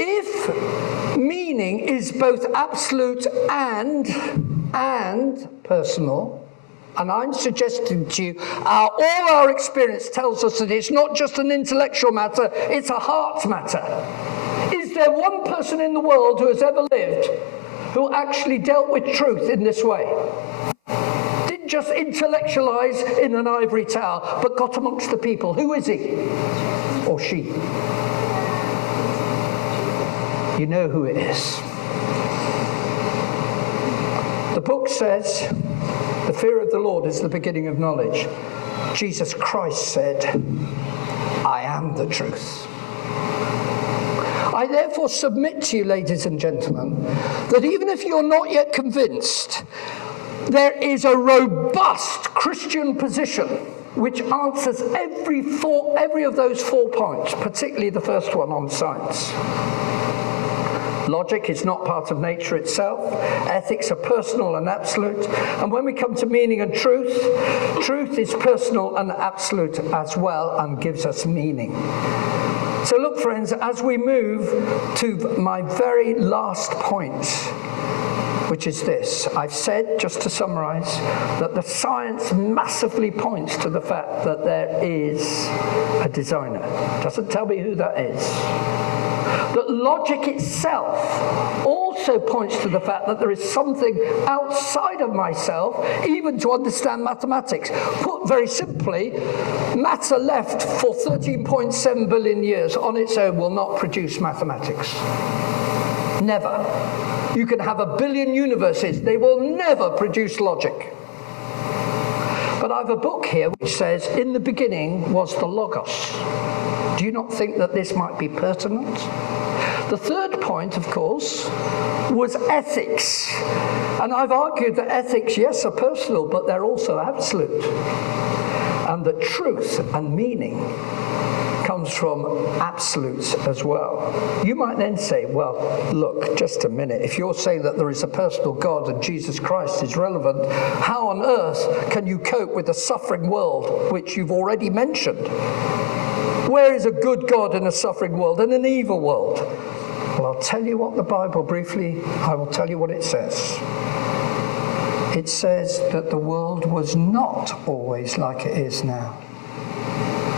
if meaning is both absolute and personal, and I'm suggesting to you, all our experience tells us that it's not just an intellectual matter, it's a heart matter. Is there one person in the world who has ever lived who actually dealt with truth in this way? Didn't just intellectualize in an ivory tower, but got amongst the people. Who is he? Or she? You know who it is. The book says, the fear of the Lord is the beginning of knowledge. Jesus Christ said, I am the truth. I therefore submit to you, ladies and gentlemen, that even if you're not yet convinced, there is a robust Christian position which answers every of those 4 points, particularly the first one on science. Logic is not part of nature itself. Ethics are personal and absolute. And when we come to meaning and truth, truth is personal and absolute as well and gives us meaning. So look, friends, as we move to my very last point, which is this. I've said, just to summarize, that the science massively points to the fact that there is a designer. Doesn't tell me who that is. That logic itself also points to the fact that there is something outside of myself, even to understand mathematics. Put very simply, matter left for 13.7 billion years on its own will not produce mathematics. Never. You can have 1 billion universes, they will never produce logic. But I have a book here which says, in the beginning was the Logos. Do you not think that this might be pertinent? The third point, of course, was ethics. And I've argued that ethics, yes, are personal, but they're also absolute. And that truth and meaning comes from absolutes as well. You might then say, well, look, just a minute. If you're saying that there is a personal God and Jesus Christ is relevant, how on earth can you cope with a suffering world, which you've already mentioned? Where is a good God in a suffering world and an evil world? Well, I'll tell you what the Bible briefly, I will tell you what it says. It says that the world was not always like it is now,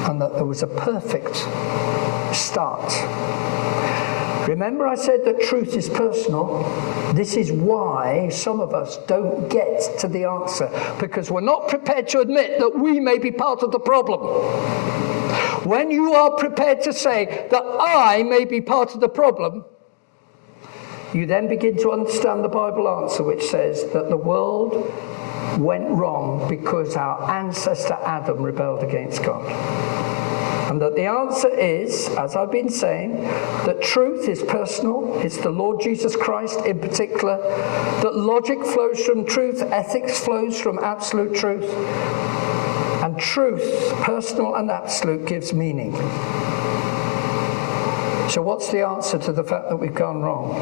and that there was a perfect start. Remember I said that truth is personal? This is why some of us don't get to the answer, because we're not prepared to admit that we may be part of the problem. When you are prepared to say that I may be part of the problem, you then begin to understand the Bible answer, which says that the world went wrong because our ancestor Adam rebelled against God. And that the answer is, as I've been saying, that truth is personal. It's the Lord Jesus Christ in particular. That logic flows from truth, ethics flows from absolute truth. And truth, personal and absolute, gives meaning. So what's the answer to the fact that we've gone wrong?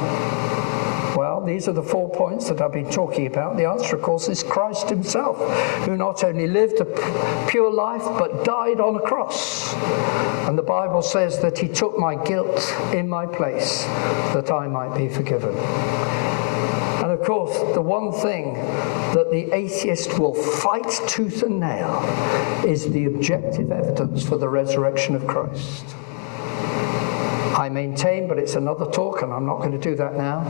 Well, these are the 4 points that I've been talking about. The answer, of course, is Christ himself, who not only lived a pure life, but died on a cross. And the Bible says that he took my guilt in my place, that I might be forgiven. And of course, the one thing that the atheist will fight tooth and nail is the objective evidence for the resurrection of Christ. I maintain, but it's another talk, and I'm not going to do that now,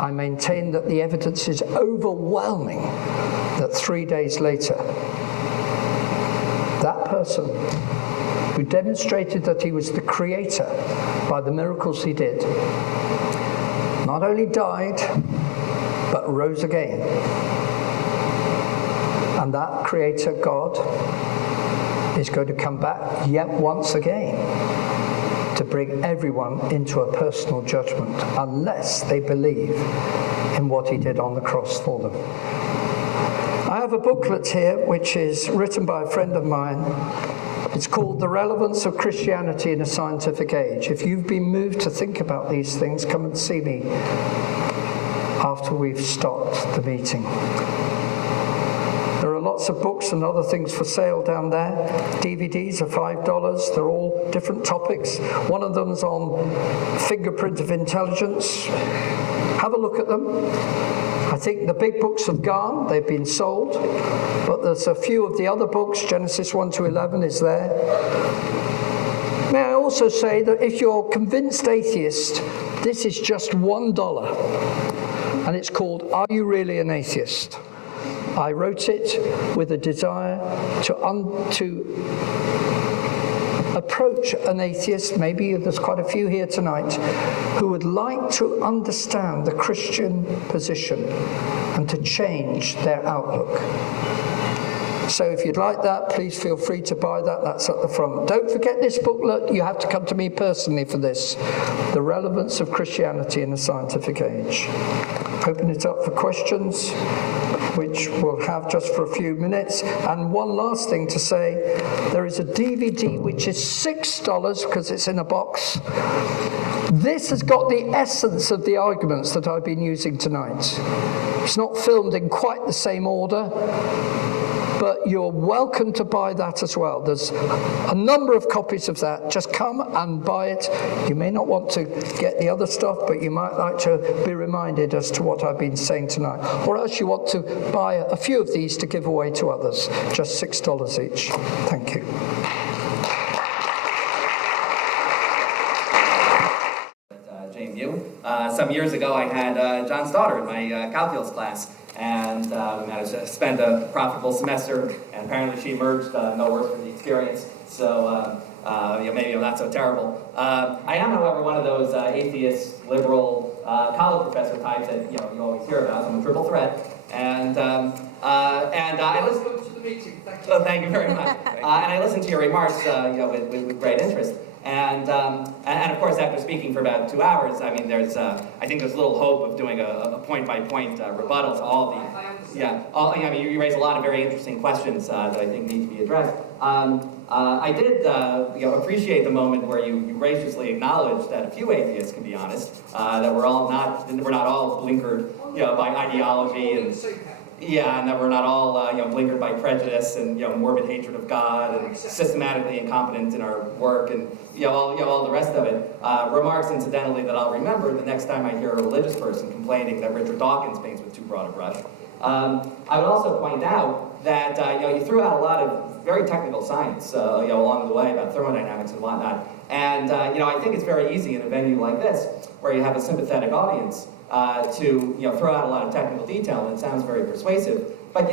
I maintain that the evidence is overwhelming that 3 days later, that person who demonstrated that he was the creator by the miracles he did, not only died, but rose again. And that creator, God, is going to come back yet once again to bring everyone into a personal judgment, unless they believe in what he did on the cross for them. I have a booklet here which is written by a friend of mine. It's called The Relevance of Christianity in a Scientific Age. If you've been moved to think about these things, come and see me after we've stopped the meeting. There are lots of books and other things for sale down there. DVDs are $5. They're all different topics. One of them's on fingerprint of intelligence. Have a look at them. I think the big books have gone. They've been sold. But there's a few of the other books. Genesis 1 to 11 is there. May I also say that if you're a convinced atheist, this is just $1. And it's called Are You Really an Atheist? I wrote it with a desire to approach an atheist, maybe there's quite a few here tonight, who would like to understand the Christian position and to change their outlook. So if you'd like that, please feel free to buy that. That's at the front. Don't forget this booklet. You have to come to me personally for this. The Relevance of Christianity in a Scientific Age. Open it up for questions, which we'll have just for a few minutes. And one last thing to say, there is a DVD which is $6 because it's in a box. This has got the essence of the arguments that I've been using tonight. It's not filmed in quite the same order, but you're welcome to buy that as well. There's a number of copies of that. Just come and buy it. You may not want to get the other stuff, but you might like to be reminded as to what I've been saying tonight. Or else you want to buy a few of these to give away to others. Just $6 each. Thank you. James Yu. Some years ago I had John Stoddard in my calculus class. And we managed to spend a profitable semester, and apparently she emerged no worse for the experience. So maybe I'm not so terrible. I am, however, one of those atheist, liberal college professor types that you always hear about. I'm a triple threat, and I listen. Welcome to the meeting. Thank you. Thank you very much. And I listened to your remarks, with great interest. And of course, after speaking for about 2 hours, I mean, I think there's little hope of doing a point-by-point rebuttal to all the, you raise a lot of very interesting questions that I think need to be addressed. I did, appreciate the moment where you graciously acknowledged that a few atheists can be honest, that we're not all blinkered, by ideology and. Yeah, and that we're not all, blinkered by prejudice and, morbid hatred of God and systematically incompetent in our work and, all the rest of it. Remarks, incidentally, that I'll remember the next time I hear a religious person complaining that Richard Dawkins paints with too broad a brush. I would also point out that you threw out a lot of very technical science along the way about thermodynamics and whatnot. And I think it's very easy in a venue like this, where you have a sympathetic audience, to throw out a lot of technical detail, and it sounds very persuasive. But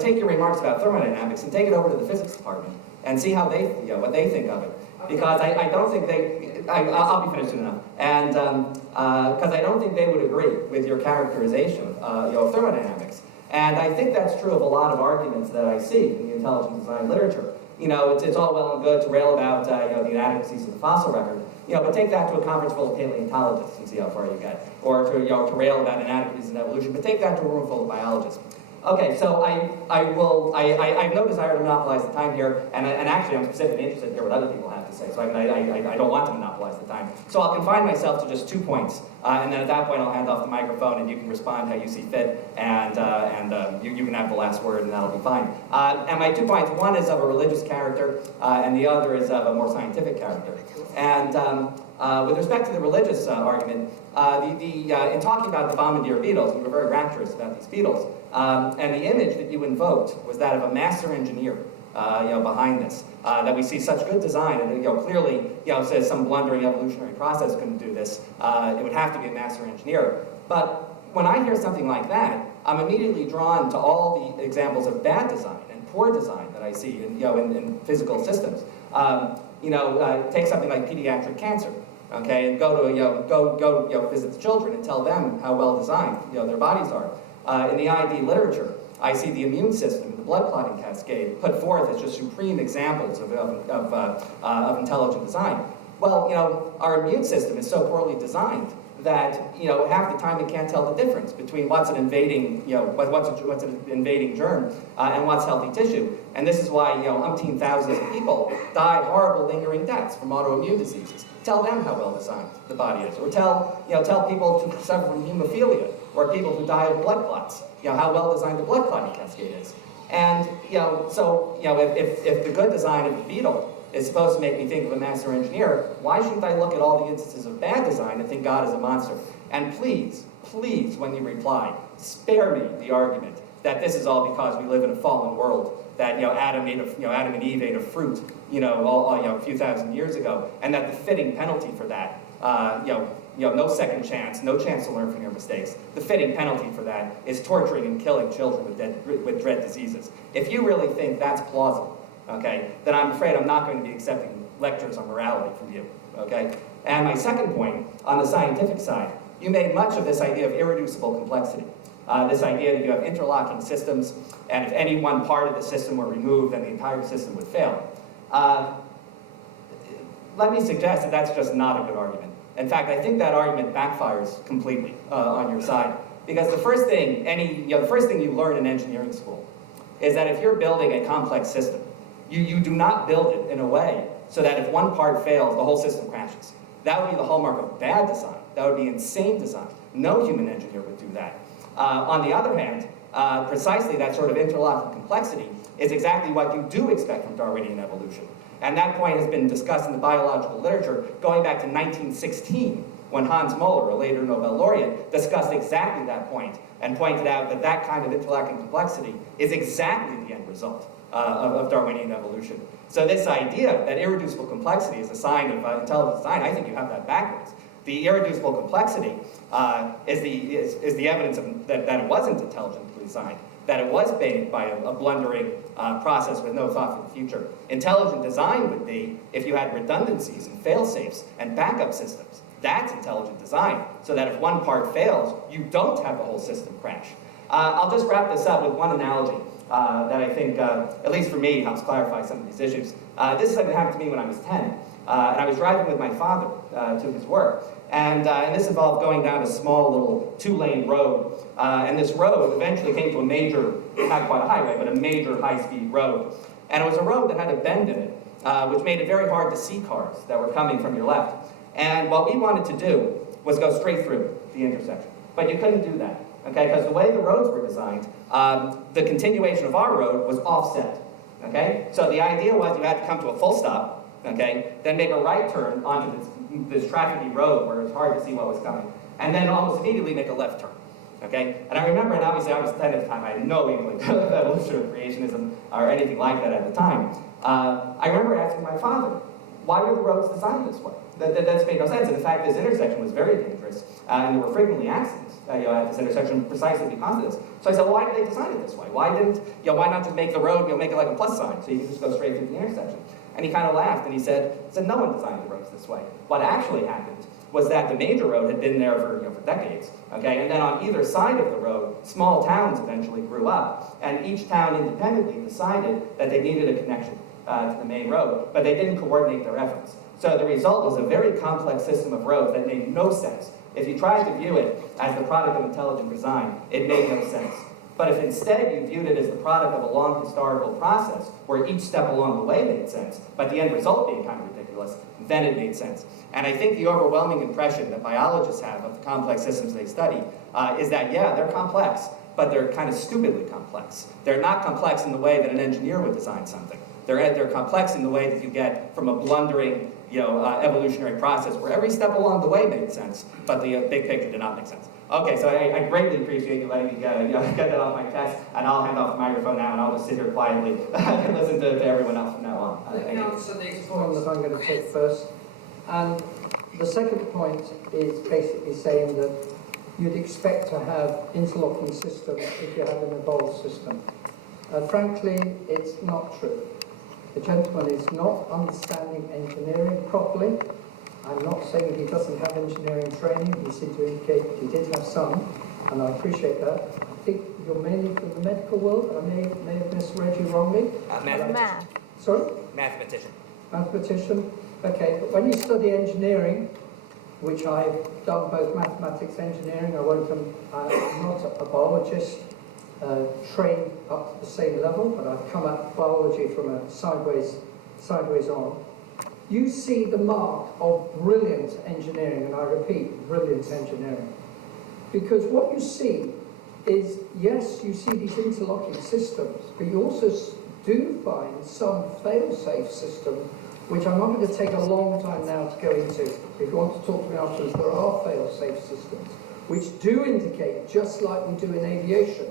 take your remarks about thermodynamics and take it over to the physics department and see how they, what they think of it. Because I don't think they, I'll be finished soon enough. And because I don't think they would agree with your characterization of thermodynamics. And I think that's true of a lot of arguments that I see in the intelligent design literature. It's all well and good to rail about the inadequacies of the fossil record, but take that to a conference full of paleontologists and see how far you get. Or to rail about inadequacies in evolution, but take that to a room full of biologists. Okay, so I have no desire to monopolize the time here, and actually I'm specifically interested to hear what other people have to say, so I don't want to monopolize the time. So I'll confine myself to just 2 points, and then at that point I'll hand off the microphone and you can respond how you see fit, and you can have the last word and that'll be fine. And my 2 points, one is of a religious character, and the other is of a more scientific character. And with respect to the religious argument, in talking about the bombardier beetles, you were very rapturous about these beetles, and the image that you invoked was that of a master engineer behind this. That we see such good design, and clearly says some blundering evolutionary process couldn't do this. It would have to be a master engineer. But when I hear something like that, I'm immediately drawn to all the examples of bad design and poor design that I see in physical systems. Take something like pediatric cancer. Okay, and go to visit the children and tell them how well designed their bodies are. In the ID literature, I see the immune system, the blood clotting cascade, put forth as just supreme examples of intelligent design. Well, our immune system is so poorly designed that half the time it can't tell the difference between what's an invading what's an invading germ and what's healthy tissue. And this is why umpteen thousands of people die horrible lingering deaths from autoimmune diseases. Tell them how well designed the body is, or tell people who suffer from hemophilia, or people who die of blood clots, how well designed the blood clotting cascade is. And if the good design of the beetle is supposed to make me think of a master engineer, why shouldn't I look at all the instances of bad design and think God is a monster? And please, please, when you reply, spare me the argument that this is all because we live in a fallen world, that Adam and Eve ate a fruit, a few thousand years ago, and that the fitting penalty for that, no second chance, no chance to learn from your mistakes. The fitting penalty for that is torturing and killing children with dread diseases. If you really think that's plausible, okay, then I'm afraid I'm not going to be accepting lectures on morality from you, okay? And my second point, on the scientific side, you made much of this idea of irreducible complexity. This idea that you have interlocking systems, and if any one part of the system were removed, then the entire system would fail. Let me suggest that that's just not a good argument. In fact, I think that argument backfires completely on your side. Because the first thing you learn in engineering school is that if you're building a complex system, you do not build it in a way so that if one part fails, the whole system crashes. That would be the hallmark of bad design. That would be insane design. No human engineer would do that. On the other hand, precisely that sort of interlocking complexity is exactly what you do expect from Darwinian evolution. And that point has been discussed in the biological literature going back to 1916, when Hans Moeller, a later Nobel laureate, discussed exactly that point and pointed out that that kind of interlocking complexity is exactly the end result of Darwinian evolution. So this idea that irreducible complexity is a sign of intelligent design, I think you have that backwards. The irreducible complexity is the evidence that it wasn't intelligently designed, that it was made by a blundering process with no thought for the future. Intelligent design would be if you had redundancies and fail-safes and backup systems. That's intelligent design, so that if one part fails, you don't have the whole system crash. I'll just wrap this up with one analogy that I think, at least for me, helps clarify some of these issues. This is something that happened to me when I was 10, and I was driving with my father to his work. And this involved going down a small little 2-lane road. And this road eventually came to a major, not quite a highway, but a major high-speed road. And it was a road that had a bend in it, which made it very hard to see cars that were coming from your left. And what we wanted to do was go straight through the intersection. But you couldn't do that, okay? Because the way the roads were designed, the continuation of our road was offset, okay? So the idea was you had to come to a full stop, okay? Then make a right turn onto this trafficy road where it's hard to see what was coming. And then almost immediately make a left turn. Okay? And I remember, and obviously I was 10 at the time, I had no inkling of evolution or creationism or anything like that at the time. I remember asking my father, why were the roads designed this way? That made no sense. And in fact, this intersection was very dangerous, and there were frequently accidents at this intersection precisely because of this. So I said, well, why did they design it this way? Why not just make the road, make it like a plus sign, so you can just go straight through the intersection? And he kind of laughed, and he said, no one designed the roads this way. What actually happened was that the major road had been there for decades, okay? And then on either side of the road, small towns eventually grew up, and each town independently decided that they needed a connection to the main road, but they didn't coordinate their efforts. So the result was a very complex system of roads that made no sense. If you tried to view it as the product of intelligent design, it made no sense. But if instead you viewed it as the product of a long historical process, where each step along the way made sense, but the end result being kind of ridiculous, then it made sense. And I think the overwhelming impression that biologists have of the complex systems they study is that, yeah, they're complex, but they're kind of stupidly complex. They're not complex in the way that an engineer would design something. They're complex in the way that you get from a blundering, evolutionary process where every step along the way made sense, but the big picture did not make sense. Okay, so I greatly appreciate you letting me get that off my chest, and I'll hand off the microphone now, and I'll just sit here quietly and listen to everyone else from now on. Let me answer these points that I'm going to take first. And the second point is basically saying that you'd expect to have interlocking systems if you have an evolved system. Frankly, it's not true. The gentleman is not understanding engineering properly. I'm not saying he doesn't have engineering training. He seemed to indicate he did have some, and I appreciate that. I think you're mainly from the medical world. I may have misread you wrongly. Mathematician. Sorry? Mathematician. Mathematician. Okay, but when you study engineering, which I've done both mathematics and engineering, I'm not a biologist, trained up to the same level, but I've come at biology from a sideways on. You see the mark of brilliant engineering, and I repeat, brilliant engineering. Because what you see is, yes, you see these interlocking systems, but you also do find some fail-safe systems, which I'm not going to take a long time now to go into. If you want to talk to me afterwards, there are fail-safe systems, which do indicate, just like we do in aviation,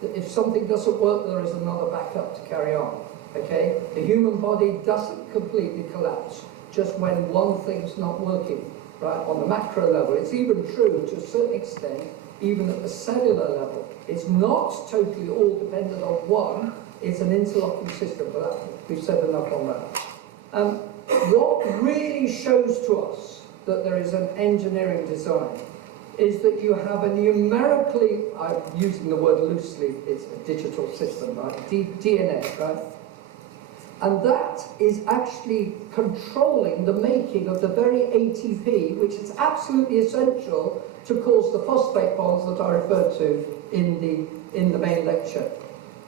that if something doesn't work, there is another backup to carry on. Okay? The human body doesn't completely collapse just when one thing's not working, right? On the macro level, it's even true to a certain extent, even at the cellular level. It's not totally all dependent on one, it's an interlocking system, but we've said enough on that. What really shows to us that there is an engineering design is that you have a numerically, I'm using the word loosely, it's a digital system, right? DNA, right? And that is actually controlling the making of the very ATP, which is absolutely essential to cause the phosphate bonds that I referred to in the main lecture.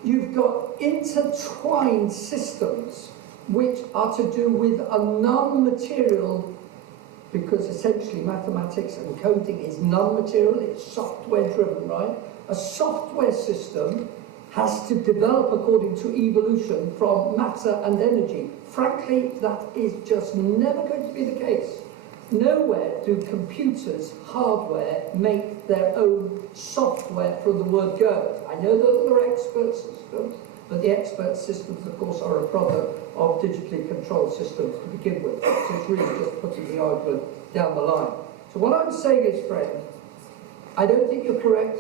You've got intertwined systems which are to do with a non-material, because essentially mathematics and coding is non-material, it's software-driven, right? A software system has to develop according to evolution from matter and energy. Frankly, that is just never going to be the case. Nowhere do computers, hardware, make their own software from the word go. I know that there are expert systems, but the expert systems, of course, are a product of digitally controlled systems to begin with. So it's really just putting the argument down the line. So what I'm saying is, friend, I don't think you're correct.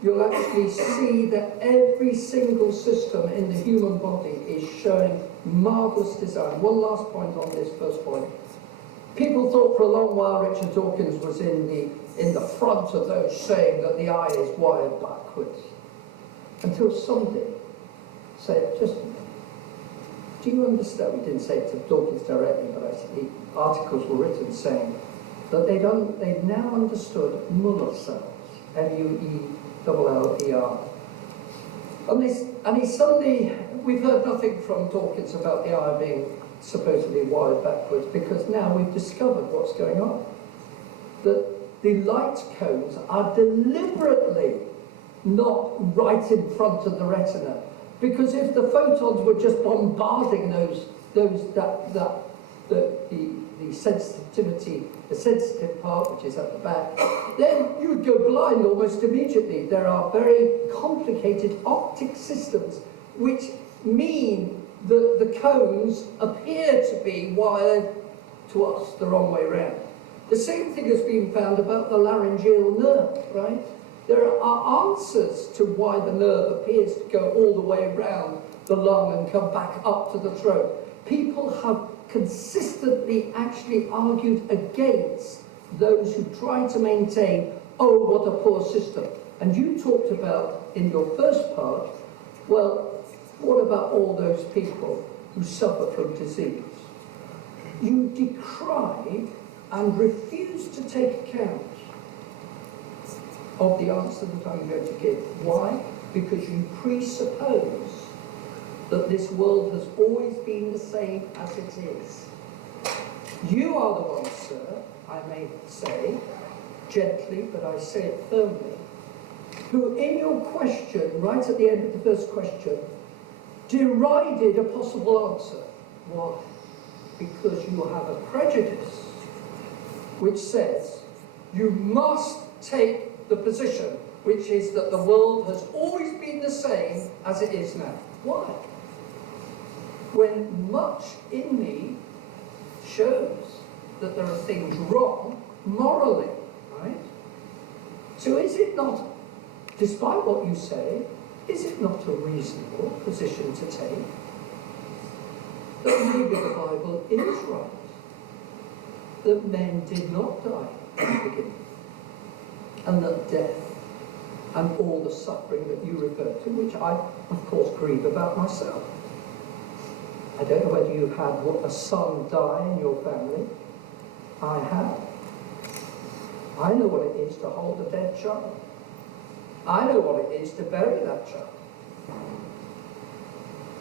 You'll actually see that every single system in the human body is showing marvellous design. One last point on this first point. People thought for a long while Richard Dawkins was in the front of those saying that the eye is wired backwards. Until somebody said, just, do you understand? We didn't say it to Dawkins directly, but the articles were written saying that they'd now understood Muller cells, M-U-E-L-L-E-R. And he suddenly, we've heard nothing from Dawkins about the eye being supposedly wired backwards, because now we've discovered what's going on. That the light cones are deliberately not right in front of the retina, because if the photons were just bombarding the the sensitivity, the sensitive part, which is at the back, then you would go blind almost immediately. There are very complicated optic systems which mean that the cones appear to be wired to us the wrong way around. The same thing has been found about the laryngeal nerve, right? There are answers to why the nerve appears to go all the way around the lung and come back up to the throat. People have consistently actually argued against those who try to maintain, oh, what a poor system. And you talked about, in your first part, well, what about all those people who suffer from disease? You decried and refused to take account of the answer that I'm going to give. Why? Because you presuppose that this world has always been the same as it is. You are the one, sir, I may say, gently, but I say it firmly, who in your question, right at the end of the first question, derided a possible answer. Why? Because you have a prejudice which says you must take the position which is that the world has always been the same as it is now. Why? When much in me shows that there are things wrong morally, right? So is it not, despite what you say, is it not a reasonable position to take that maybe the Bible is right, that men did not die in the beginning, and that death and all the suffering that you refer to, which I, of course, grieve about myself. I don't know whether you've had a son die in your family. I have. I know what it is to hold a dead child. I know what it is to bury that child.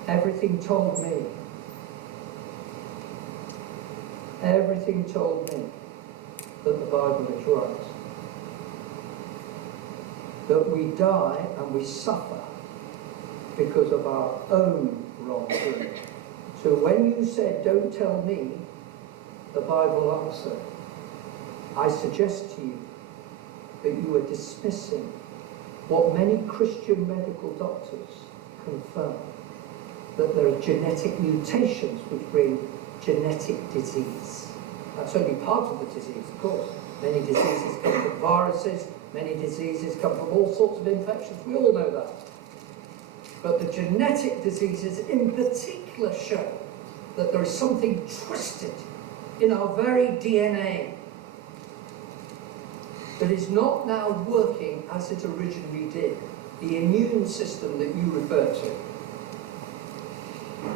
Everything told me that the Bible is right. That we die and we suffer because of our own wrongdoing. So when you said, don't tell me the Bible answer, I suggest to you that you are dismissing what many Christian medical doctors confirm, that there are genetic mutations which bring genetic disease. That's only part of the disease, of course. Many diseases come from viruses, many diseases come from all sorts of infections. We all know that. But the genetic diseases in particular show that there is something twisted in our very DNA that is not now working as it originally did. The immune system that you refer to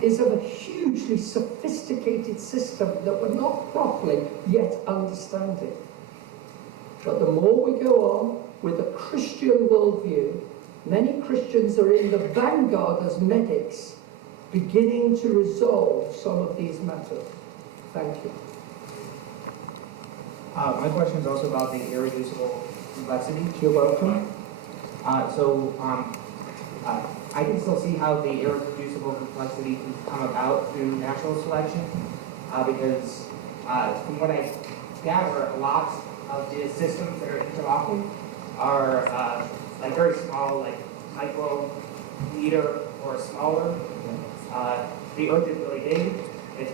is of a hugely sophisticated system that we're not properly yet understanding. But the more we go on with a Christian worldview, many Christians are in the vanguard as medics, beginning to resolve some of these matters. Thank you. My question is also about the irreducible complexity. You're welcome. I can still see how the irreducible complexity can come about through natural selection, because from what I gather, a lot of the systems that are interlocking are like very small, like micrometer or smaller. The Earth is really big. It's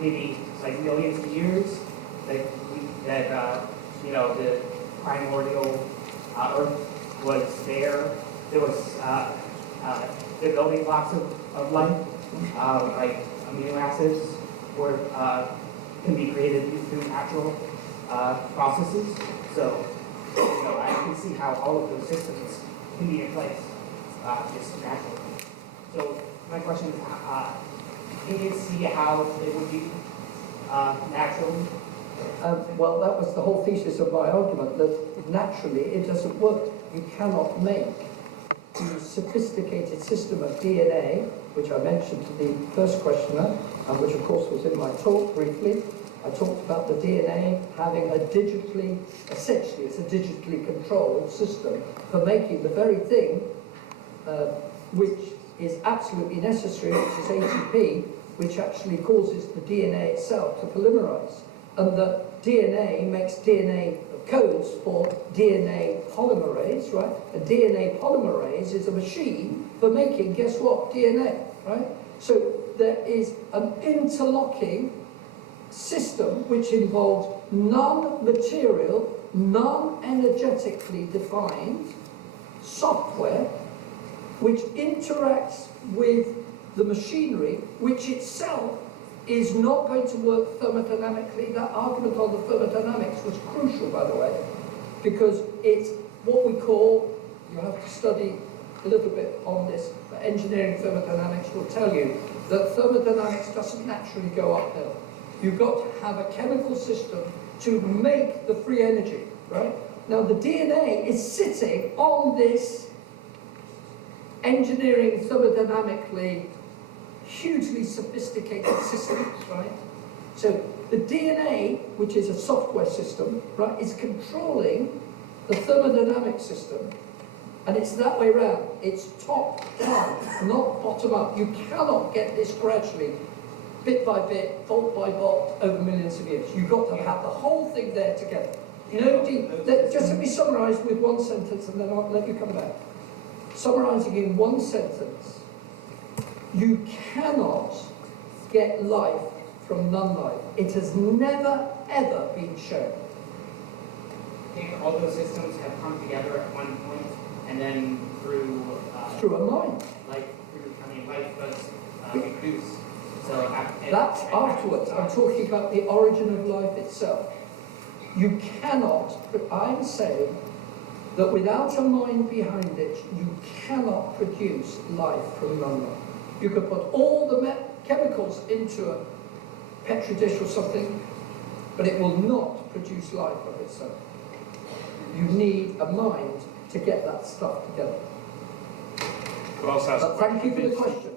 maybe like millions of years that the primordial Earth was there. There was the building blocks of life, like amino acids, can be created through natural processes. So, I can see how all of those systems can be in place just naturally. So, my question is, can you see how it would be naturally? Well, that was the whole thesis of my argument, that naturally it doesn't work. You cannot make the sophisticated system of DNA, which I mentioned to the first questioner, and which of course was in my talk briefly. I talked about the DNA having essentially it's a digitally controlled system for making the very thing which is absolutely necessary, which is ATP, which actually causes the DNA itself to polymerize. and the DNA makes DNA codes for DNA polymerase, right? A DNA polymerase is a machine for making, guess what, DNA, right? So there is an interlocking system which involves non-material, non-energetically defined software which interacts with the machinery, which itself is not going to work thermodynamically. That argument on the thermodynamics was crucial, by the way, because it's what we call, you have to study a little bit on this, but engineering thermodynamics will tell you that thermodynamics doesn't naturally go uphill. You've got to have a chemical system to make the free energy, right? Now the DNA is sitting on this engineering thermodynamically hugely sophisticated systems, right? So the DNA, which is a software system, right, is controlling the thermodynamic system, and it's that way around. It's top down, not bottom up. You cannot get this gradually, bit by bit, bolt by bolt, over millions of years. You've got to have the whole thing there together. You know, just let me summarise with one sentence, and then I'll let you come back. Summarising in one sentence, you cannot get life from non-life. It has never, ever been shown. I think all those systems have come together at one point, and then through Through a mind. life was reproduced. So That's afterwards. I'm talking about the origin of life itself. You cannot, I'm saying that without a mind behind it, you cannot produce life from non-life. You could put all the chemicals into a petri dish or something, but it will not produce life of itself. You need a mind to get that stuff together. Could I also ask But thank you for the question.